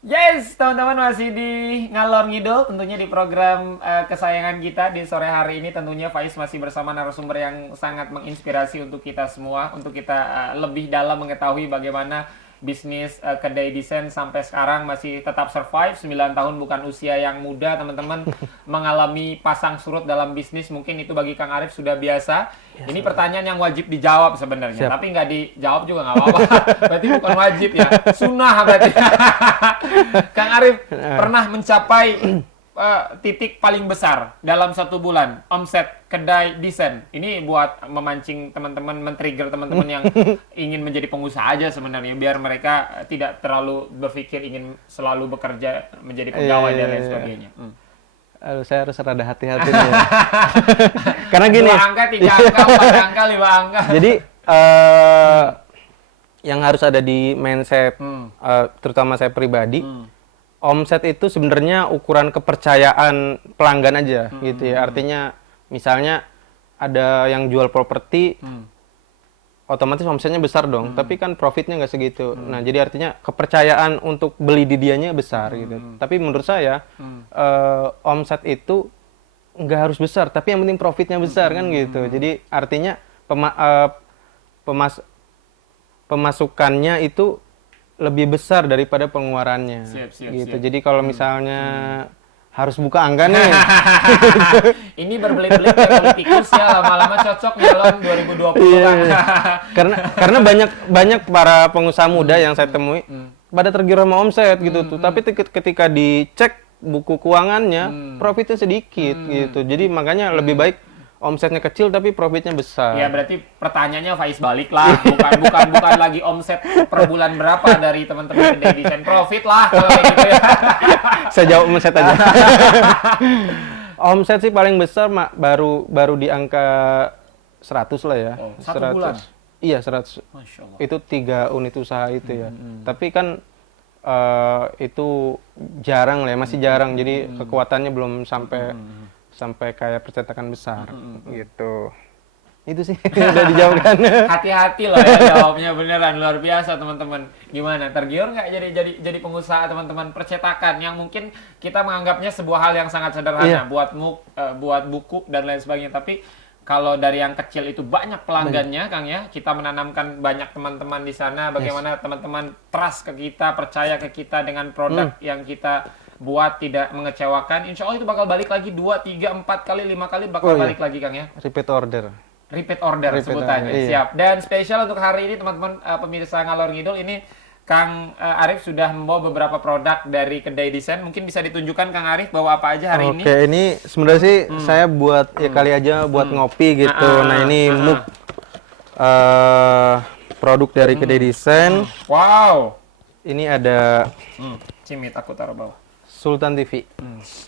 Yes, teman-teman masih di Ngalor Ngidul, tentunya di program kesayangan kita di sore hari ini. Tentunya Faiz masih bersama narasumber yang sangat menginspirasi untuk kita semua, untuk kita lebih dalam mengetahui bagaimana bisnis kedai desain sampai sekarang masih tetap survive. 9 tahun bukan usia yang muda, teman-teman. Mengalami pasang surut dalam bisnis, mungkin itu bagi Kang Arif sudah biasa. Ini pertanyaan yang wajib dijawab sebenarnya, tapi nggak dijawab juga nggak apa-apa. Berarti bukan wajib ya, sunnah berarti. Kang Arif pernah mencapai titik paling besar dalam satu bulan omset kedai desain. Ini buat memancing teman-teman, men-trigger teman-teman yang ingin menjadi pengusaha aja sebenarnya, biar mereka tidak terlalu berpikir ingin selalu bekerja menjadi pegawai dan lain sebagainya. Aduh, saya harus rada hati-hati nih ya. Karena gini. 2 angka, 3 angka, 4 angka, 5 angka. Jadi yang harus ada di mindset, terutama saya pribadi, omset itu sebenarnya ukuran kepercayaan pelanggan aja gitu ya. Artinya misalnya ada yang jual properti, otomatis omsetnya besar dong, tapi kan profitnya nggak segitu. Nah, jadi artinya kepercayaan untuk beli di dianya besar gitu. Tapi menurut saya omset itu nggak harus besar, tapi yang penting profitnya besar kan gitu. Jadi artinya pemasukannya itu lebih besar daripada pengeluarannya. Siap. Gitu. Jadi kalau misalnya harus buka angka nih, Ini berbelit-belit kayak politikus ya, lama-lama cocok nyalon 2020 kan. karena banyak para pengusaha muda yang saya temui pada tergiur sama omset gitu tuh. Tapi ketika dicek buku keuangannya, profitnya sedikit gitu. Jadi makanya lebih baik omsetnya kecil tapi profitnya besar. Ya berarti pertanyaannya Faiz balik lah, bukan lagi omset per bulan berapa dari teman-teman Kedai Desain, profit lah kalau kayak gitu ya. Saya jawab omset aja. Omset sih paling besar baru di angka 100 lah ya. Oh, satu bulan? Iya, 100. Masya Allah. Itu 3 unit usaha itu ya. Tapi kan itu jarang lah ya, masih jarang. Jadi kekuatannya belum sampai kayak percetakan besar gitu. Itu sih udah dijawabkan. Hati-hati loh ya jawabnya, beneran luar biasa teman-teman. Gimana, tergiur nggak jadi pengusaha teman-teman percetakan yang mungkin kita menganggapnya sebuah hal yang sangat sederhana, buat buku dan lain sebagainya. Tapi kalau dari yang kecil itu banyak pelanggannya, Kang ya, kita menanamkan banyak teman-teman di sana. Bagaimana teman-teman trust ke kita, percaya ke kita dengan produk yang kita buat tidak mengecewakan. Insya Allah itu bakal balik lagi 2, 3, 4 kali, 5 kali bakal balik lagi, Kang ya. Repeat order. Repeat order sebutannya. Iya. Siap. Dan spesial untuk hari ini teman-teman pemirsa Ngalor Ngidul, ini Kang Arif sudah membawa beberapa produk dari Kedai Desain. Mungkin bisa ditunjukkan Kang Arif bawa apa aja hari ini? Oke, ini sebenarnya sih saya buat ya kali aja buat ngopi gitu. Nah, ini mug produk dari Kedai Desain. Wow. Ini ada Cimit aku taruh bawah. Sultan TV.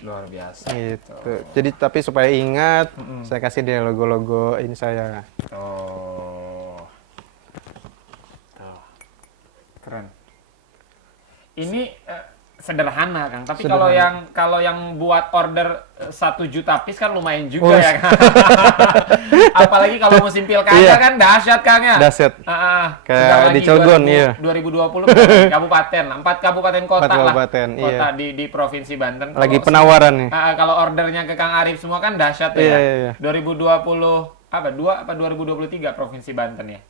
Luar biasa. Gitu. Jadi tapi supaya ingat, saya kasih dia logo-logo ini saya. Oh. Tuh. Keren. Ini sederhana, Kang. Tapi kalau yang buat order 1 juta piece kan lumayan juga ya, Kang. Apalagi kalau musim pilkada kan dahsyat, Kang ya. Dahsyat. Kayak di Cilegon, 2020 kabupaten, 4 kabupaten kota 4 lah. kabupaten, Kota di Provinsi Banten. Lagi penawaran nih. Kalau ordernya ke Kang Arif semua kan dahsyat ya. Iya. 2020 2023 Provinsi Banten ya.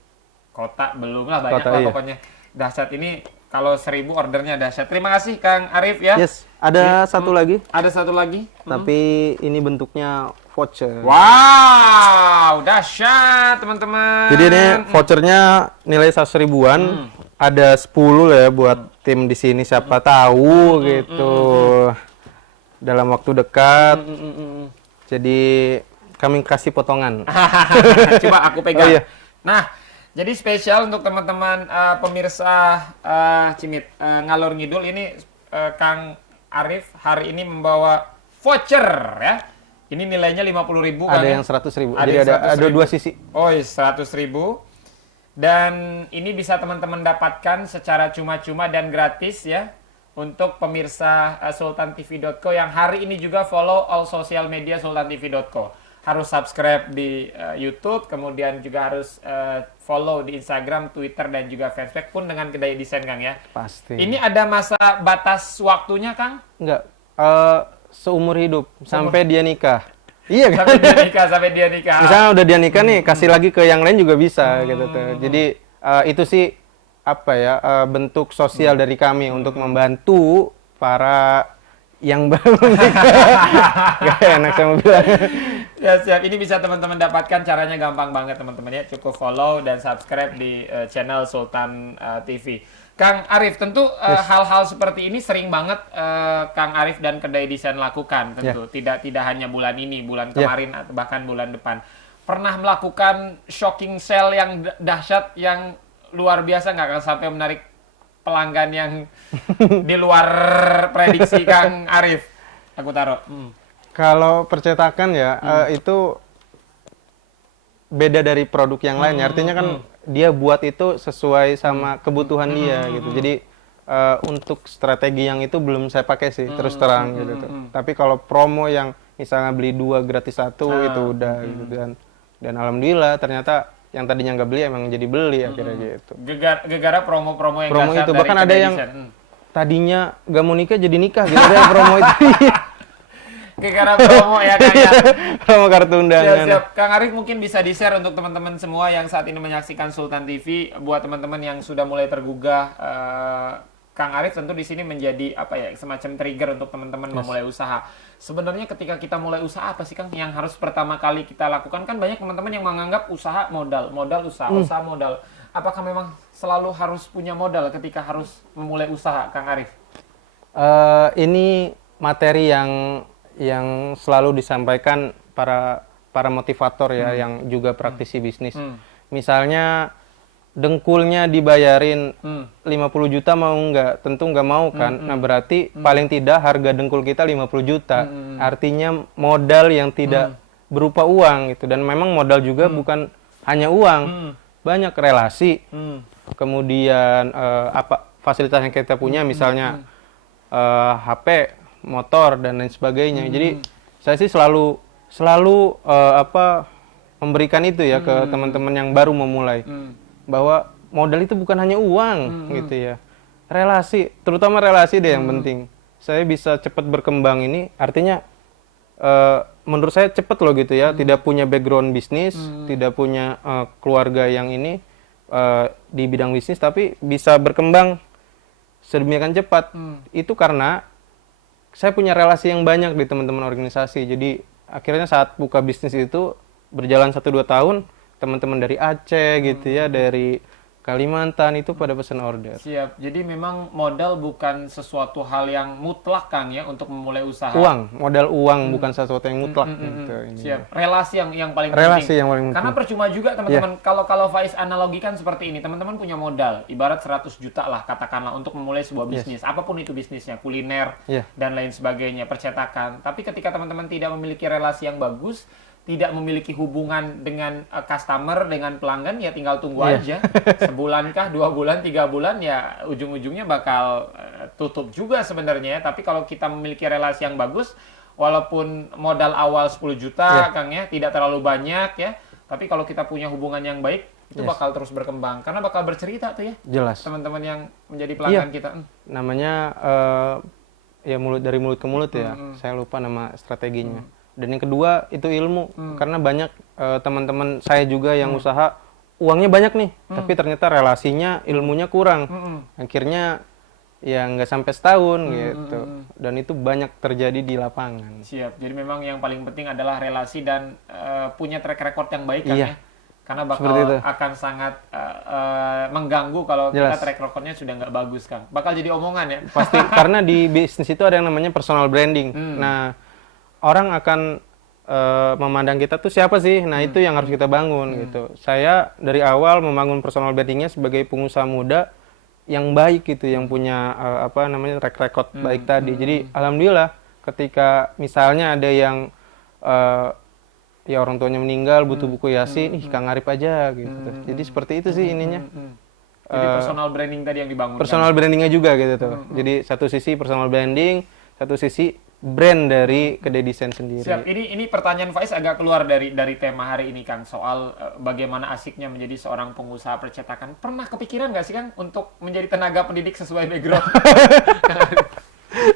Kota belum lah, banyak lah pokoknya. Dahsyat ini kalau 1000 ordernya dahsyat. Terima kasih Kang Arif ya. Yes, ada satu lagi. Ada satu lagi. Tapi ini bentuknya voucher. Wow, dahsyat teman-teman. Jadi ini vouchernya nilai 100 ribuan. Ada 10 lah ya buat tim di sini, siapa tahu gitu. Dalam waktu dekat. Jadi kami kasih potongan. Coba aku pegang. Oh, iya. Nah, jadi spesial untuk teman-teman pemirsa Cimit Ngalor Ngidul ini, Kang Arif hari ini membawa voucher ya. Ini nilainya 50.000 kan? Ada ya? yang 100 ribu. Ada Jadi yang ada 100.000. dua sisi. Oh, 100.000. Dan ini bisa teman-teman dapatkan secara cuma-cuma dan gratis ya untuk pemirsa sultantv.co yang hari ini juga follow all social media sultantv.co. Harus subscribe di YouTube, kemudian juga harus follow di Instagram, Twitter, dan juga Facebook pun dengan Kedai Desain, Kang ya. Pasti. Ini ada masa batas waktunya, Kang? Enggak. Seumur hidup sampai dia nikah. Iya kan? Sampai dia nikah. Misalnya udah dia nikah nih, kasih lagi ke yang lain juga bisa gitu tuh. Jadi itu sih apa ya, bentuk sosial dari kami untuk membantu para yang baru menikah. Gak enak saya mau bilang. Ya siap, ini bisa teman-teman dapatkan, caranya gampang banget teman-teman ya. Cukup follow dan subscribe di channel Sultan TV. Kang Arif, tentu hal-hal seperti ini sering banget Kang Arif dan Kedai Desain lakukan tentu. Tidak hanya bulan ini, bulan kemarin atau bahkan bulan depan. Pernah melakukan shocking sale yang dahsyat, yang luar biasa nggak, Kang, sampai menarik pelanggan yang di luar prediksi Kang Arif? Aku taruh. Kalau percetakan ya itu beda dari produk yang lain. Artinya kan dia buat itu sesuai sama kebutuhan dia gitu. Jadi untuk strategi yang itu belum saya pakai sih, terus terang gitu tuh. Tapi kalau promo yang misalnya beli 2 gratis 1 itu udah gitu, dan alhamdulillah ternyata yang tadinya nggak beli emang jadi beli akhirnya gitu. Gegara promo-promo yang Promo dahsyat itu dari bahkan ada Kedai yang Desain. tadinya nggak mau nikah jadi nikah gitu ada promo itu. Gara promo ya Kang ya. Promo kartu undangan. Siap. Kang Arif mungkin bisa di-share untuk teman-teman semua yang saat ini menyaksikan Sultan TV, buat teman-teman yang sudah mulai tergugah, Kang Arif tentu di sini menjadi apa ya, semacam trigger untuk teman-teman memulai usaha. Sebenarnya ketika kita mulai usaha apa sih Kang yang harus pertama kali kita lakukan? Kan banyak teman-teman yang menganggap usaha modal usaha, usaha modal. Apakah memang selalu harus punya modal ketika harus memulai usaha, Kang Arif? Ini materi yang selalu disampaikan para motivator ya, yang juga praktisi bisnis. Misalnya dengkulnya dibayarin 50 juta mau nggak? Tentu nggak mau kan. Nah berarti paling tidak harga dengkul kita 50 juta. Artinya modal yang tidak berupa uang gitu. Dan memang modal juga bukan hanya uang, banyak relasi. Kemudian apa fasilitas yang kita punya, misalnya HP, motor dan lain sebagainya. Jadi saya sih selalu memberikan itu ya ke teman-teman yang baru memulai, bahwa modal itu bukan hanya uang gitu ya. Relasi, terutama relasi deh yang penting. Saya bisa cepat berkembang ini artinya menurut saya cepat loh gitu ya. Tidak punya background bisnis, tidak punya keluarga yang ini di bidang bisnis, tapi bisa berkembang sedemikian cepat. Itu karena saya punya relasi yang banyak di teman-teman organisasi. Jadi akhirnya saat buka bisnis itu berjalan 1-2 tahun, teman-teman dari Aceh gitu ya, dari Kalimantan itu pada pesan order. Siap. Jadi memang modal bukan sesuatu hal yang mutlak Kang ya untuk memulai usaha. Modal uang bukan sesuatu yang mutlak gitu. Siap. Relasi yang paling Relasi penting. yang paling penting. Karena percuma juga teman-teman kalau Faiz analogikan seperti ini, teman-teman punya modal ibarat 100 juta lah katakanlah untuk memulai sebuah bisnis. Apapun itu bisnisnya, kuliner dan lain sebagainya, percetakan. Tapi ketika teman-teman tidak memiliki relasi yang bagus, tidak memiliki hubungan dengan customer, dengan pelanggan, ya tinggal tunggu aja. Sebulan kah, 2 bulan, 3 bulan, ya ujung-ujungnya bakal tutup juga sebenarnya. Tapi kalau kita memiliki relasi yang bagus, walaupun modal awal 10 juta, Kang ya, tidak terlalu banyak ya. Tapi kalau kita punya hubungan yang baik, itu bakal terus berkembang. Karena bakal bercerita tuh ya. Jelas. Teman-teman yang menjadi pelanggan kita. Namanya ya dari mulut ke mulut ya. Saya lupa nama strateginya. Dan yang kedua itu ilmu, karena banyak teman-teman saya juga yang usaha uangnya banyak nih, tapi ternyata relasinya, ilmunya kurang. Akhirnya ya nggak sampai setahun gitu. Dan itu banyak terjadi di lapangan. Siap. Jadi memang yang paling penting adalah relasi dan punya track record yang baik kan ya. Karena bakal akan sangat mengganggu kalau kita track recordnya sudah nggak bagus Kang. Bakal jadi omongan ya. Pasti, karena di bisnis itu ada yang namanya personal branding. Nah, orang akan memandang kita tuh siapa sih? Nah, itu yang harus kita bangun gitu. Saya dari awal membangun personal brandingnya sebagai pengusaha muda yang baik gitu, yang punya track record baik tadi. Jadi alhamdulillah ketika misalnya ada yang ya orang tuanya meninggal butuh buku Yasin, Kang Arif aja gitu. Jadi seperti itu sih ininya. Jadi personal branding tadi yang dibangun. Personal brandingnya juga gitu tuh. Jadi satu sisi personal branding, satu sisi brand dari kedai desain sendiri. Siap. Ini pertanyaan Faiz agak keluar dari tema hari ini Kang, soal bagaimana asiknya menjadi seorang pengusaha percetakan. Pernah kepikiran nggak sih Kang untuk menjadi tenaga pendidik sesuai background?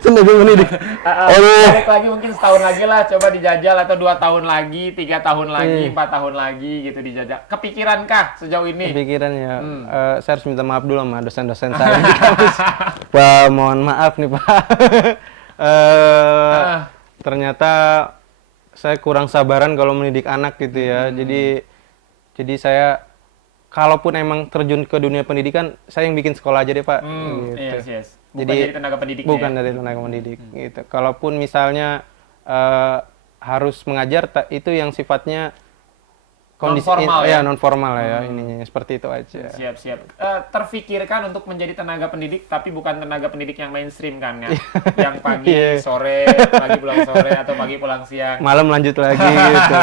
Tenaga pendidik. Balik lagi mungkin setahun lagi lah, coba dijajal, atau 2 tahun lagi, 3 tahun lagi, 4 tahun lagi gitu dijajal. Kepikirankah sejauh ini? Kepikiran ya. Saya harus minta maaf dulu sama dosen-dosen saya di kampus. Pak, mohon maaf nih Pak. Ternyata saya kurang sabaran kalau mendidik anak gitu ya. Jadi saya kalaupun emang terjun ke dunia pendidikan, saya yang bikin sekolah aja deh Pak. Gitu. Yes. Bukan jadi tenaga pendidik. Bukan dari tenaga pendidik. Gitu. Kalaupun misalnya harus mengajar, itu yang sifatnya kondisi non formal ya ininya, seperti itu aja. Siap. Terfikirkan untuk menjadi tenaga pendidik, tapi bukan tenaga pendidik yang mainstream kan ya? Yang pagi sore, pagi pulang sore, atau pagi pulang siang. Malam lanjut lagi gitu.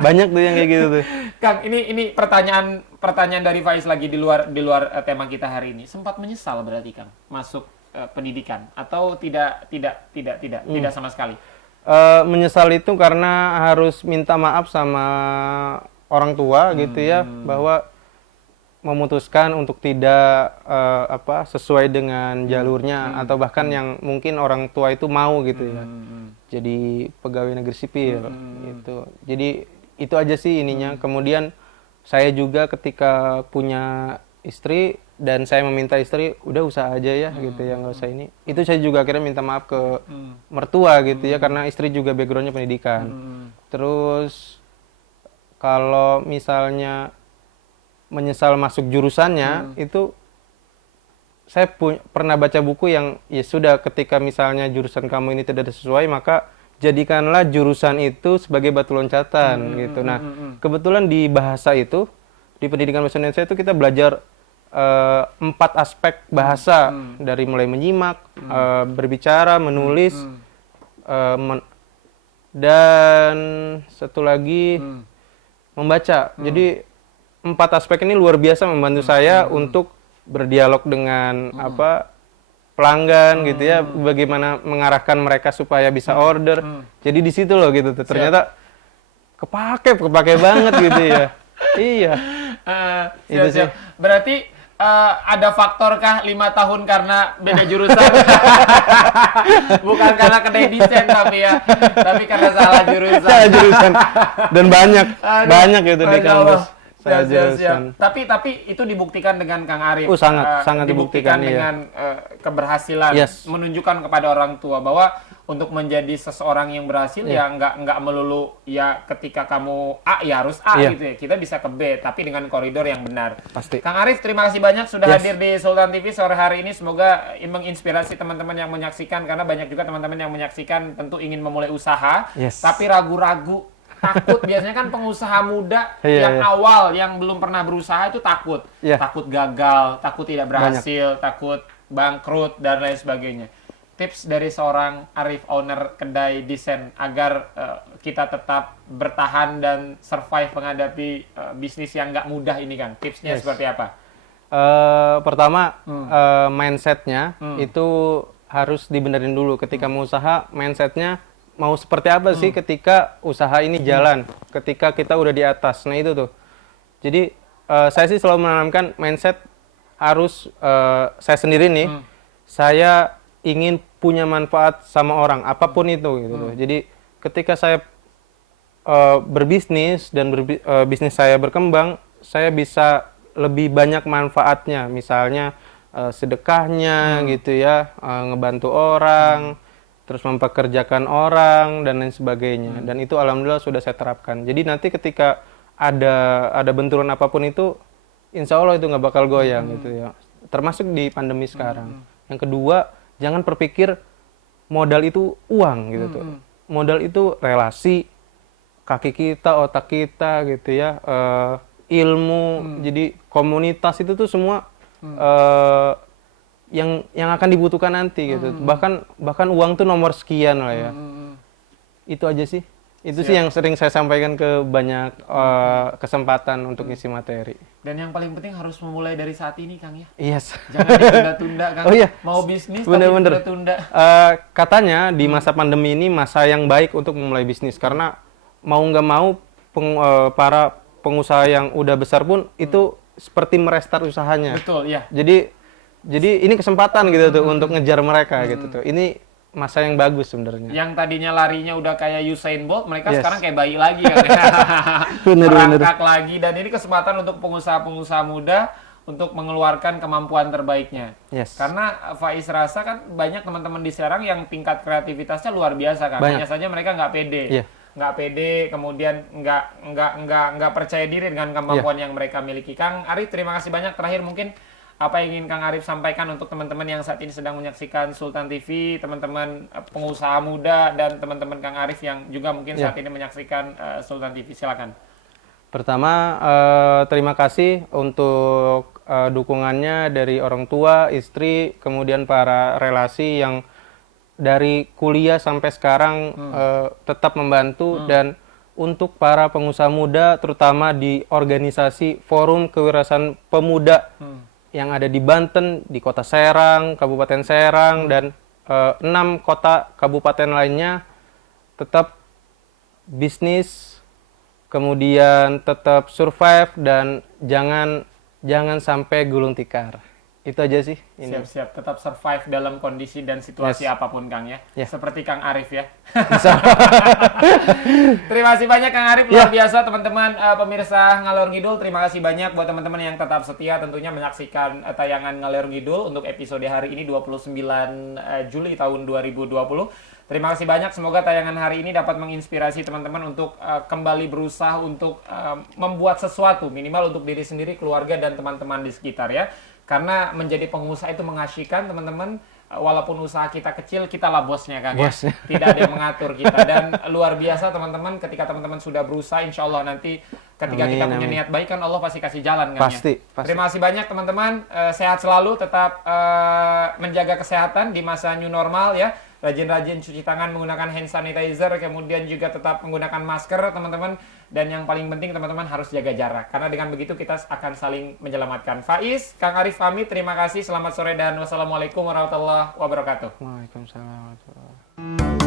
Banyak tuh yang kayak gitu tuh. Kang, ini pertanyaan dari Faiz lagi di luar tema kita hari ini. Sempat menyesal berarti Kang masuk pendidikan atau tidak sama sekali? Menyesal itu karena harus minta maaf sama orang tua gitu ya, bahwa memutuskan untuk tidak sesuai dengan jalurnya atau bahkan yang mungkin orang tua itu mau gitu ya. Jadi pegawai negeri sipil gitu. Jadi itu aja sih ininya. Kemudian saya juga ketika punya istri dan saya meminta istri udah usaha aja ya gitu ya, nggak usah ini. Itu saya juga akhirnya minta maaf ke mertua gitu ya, karena istri juga backgroundnya pendidikan. Terus kalau misalnya menyesal masuk jurusannya, itu saya pernah baca buku yang ya sudah, ketika misalnya jurusan kamu ini tidak sesuai, maka jadikanlah jurusan itu sebagai batu loncatan gitu. Nah, kebetulan di bahasa itu, di pendidikan bahasa Indonesia itu kita belajar 4 aspek bahasa, dari mulai menyimak, berbicara, menulis, dan satu lagi membaca. Jadi 4 aspek ini luar biasa membantu saya untuk berdialog dengan pelanggan gitu ya, bagaimana mengarahkan mereka supaya bisa order. Jadi di situ loh gitu tuh. Ternyata kepake banget gitu ya. Iya. Itu sih. Berarti ada faktorkah 5 tahun karena beda jurusan? Bukan karena kedai desain tapi karena salah jurusan. Salah jurusan. Dan banyak gitu di kampus. Siap. Tapi itu dibuktikan dengan Kang Arif. Sangat dibuktikan dengan keberhasilan, menunjukkan kepada orang tua bahwa untuk menjadi seseorang yang berhasil ya nggak melulu ya ketika kamu A ya harus A gitu ya. Kita bisa ke B tapi dengan koridor yang benar. Pasti. Kang Arif, terima kasih banyak sudah hadir di Sultan TV sore hari ini. Semoga menginspirasi teman-teman yang menyaksikan, karena banyak juga teman-teman yang menyaksikan tentu ingin memulai usaha tapi ragu-ragu. Takut, biasanya kan pengusaha muda awal yang belum pernah berusaha itu takut gagal, takut tidak berhasil, takut bangkrut dan lain sebagainya. Tips dari seorang Arif, owner kedai desain, agar kita tetap bertahan dan survive menghadapi bisnis yang nggak mudah ini, Kang. Tipsnya seperti apa? Pertama, mindsetnya itu harus dibenerin dulu. Ketika mau usaha, mindsetnya mau seperti apa sih ketika usaha ini jalan, ketika kita udah di atas. Nah itu tuh. Jadi saya sih selalu menanamkan mindset harus saya sendiri nih, saya ingin punya manfaat sama orang, apapun itu gitu tuh. Jadi ketika saya berbisnis dan bisnis saya berkembang, saya bisa lebih banyak manfaatnya. Misalnya sedekahnya gitu ya, ngebantu orang, terus mempekerjakan orang dan lain sebagainya. Dan itu alhamdulillah sudah saya terapkan. Jadi nanti ketika ada benturan apapun itu, insya Allah itu nggak bakal goyang gitu ya. Termasuk di pandemi sekarang. Yang kedua, jangan berpikir modal itu uang gitu tuh. Modal itu relasi, kaki kita, otak kita gitu ya, ilmu. Jadi komunitas itu tuh semua yang akan dibutuhkan nanti gitu. Bahkan uang tuh nomor sekian lah ya. Itu aja sih. Itu sih yang sering saya sampaikan ke banyak kesempatan untuk ngisi materi. Dan yang paling penting harus memulai dari saat ini, Kang ya. Yes. Jangan ditunda-tunda, Kang. Oh iya. Mau bisnis tapi ditunda-tunda. Katanya di masa pandemi ini masa yang baik untuk memulai bisnis, karena mau nggak mau para pengusaha yang udah besar pun itu seperti merestart usahanya. Betul, ya. Jadi ini kesempatan gitu tuh untuk ngejar mereka gitu tuh. Ini masa yang bagus sebenarnya. Yang tadinya larinya udah kayak Usain Bolt, mereka sekarang kayak bayi lagi kan. Merangkak lagi, dan ini kesempatan untuk pengusaha-pengusaha muda untuk mengeluarkan kemampuan terbaiknya. Karena Faiz rasa kan banyak teman-teman di Serang yang tingkat kreativitasnya luar biasa kan. Hanya saja mereka nggak pede. Nggak pede, kemudian nggak percaya diri dengan kemampuan yang mereka miliki. Kang Arif, terima kasih banyak. Terakhir mungkin apa yang ingin Kang Arif sampaikan untuk teman-teman yang saat ini sedang menyaksikan Sultan TV, teman-teman pengusaha muda dan teman-teman Kang Arif yang juga mungkin saat ini menyaksikan Sultan TV. Silakan. Pertama, terima kasih untuk dukungannya dari orang tua, istri, kemudian para relasi yang dari kuliah sampai sekarang tetap membantu. Dan untuk para pengusaha muda, terutama di organisasi Forum Kewirausahaan Pemuda yang ada di Banten, di Kota Serang, Kabupaten Serang, dan 6 kota kabupaten lainnya, tetap bisnis, kemudian tetap survive, dan jangan jangan sampai gulung tikar. Itu aja sih ini. Siap-siap, tetap survive dalam kondisi dan situasi apapun Kang ya. Yes. Seperti Kang Arif ya. Bisa. Terima kasih banyak Kang Arif, luar biasa teman-teman pemirsa Ngalor Ngidul. Terima kasih banyak buat teman-teman yang tetap setia tentunya menyaksikan tayangan Ngalor Ngidul untuk episode hari ini 29 Juli tahun 2020. Terima kasih banyak, semoga tayangan hari ini dapat menginspirasi teman-teman untuk kembali berusaha untuk membuat sesuatu minimal untuk diri sendiri, keluarga dan teman-teman di sekitar ya. Karena menjadi pengusaha itu mengasyikan teman-teman, walaupun usaha kita kecil, kita lah bosnya Kang ya. Tidak ada yang mengatur kita. Dan luar biasa teman-teman, ketika teman-teman sudah berusaha, insya Allah nanti ketika kita punya niat baik kan Allah pasti kasih jalan kan ya. Pasti. Terima kasih banyak teman-teman, sehat selalu, tetap menjaga kesehatan di masa new normal ya. Rajin-rajin cuci tangan menggunakan hand sanitizer, kemudian juga tetap menggunakan masker teman-teman. Dan yang paling penting teman-teman harus jaga jarak. Karena dengan begitu kita akan saling menyelamatkan. Faiz, Kang Arif pamit, terima kasih, selamat sore dan wassalamualaikum warahmatullahi wabarakatuh. Waalaikumsalam warahmatullahi wabarakatuh.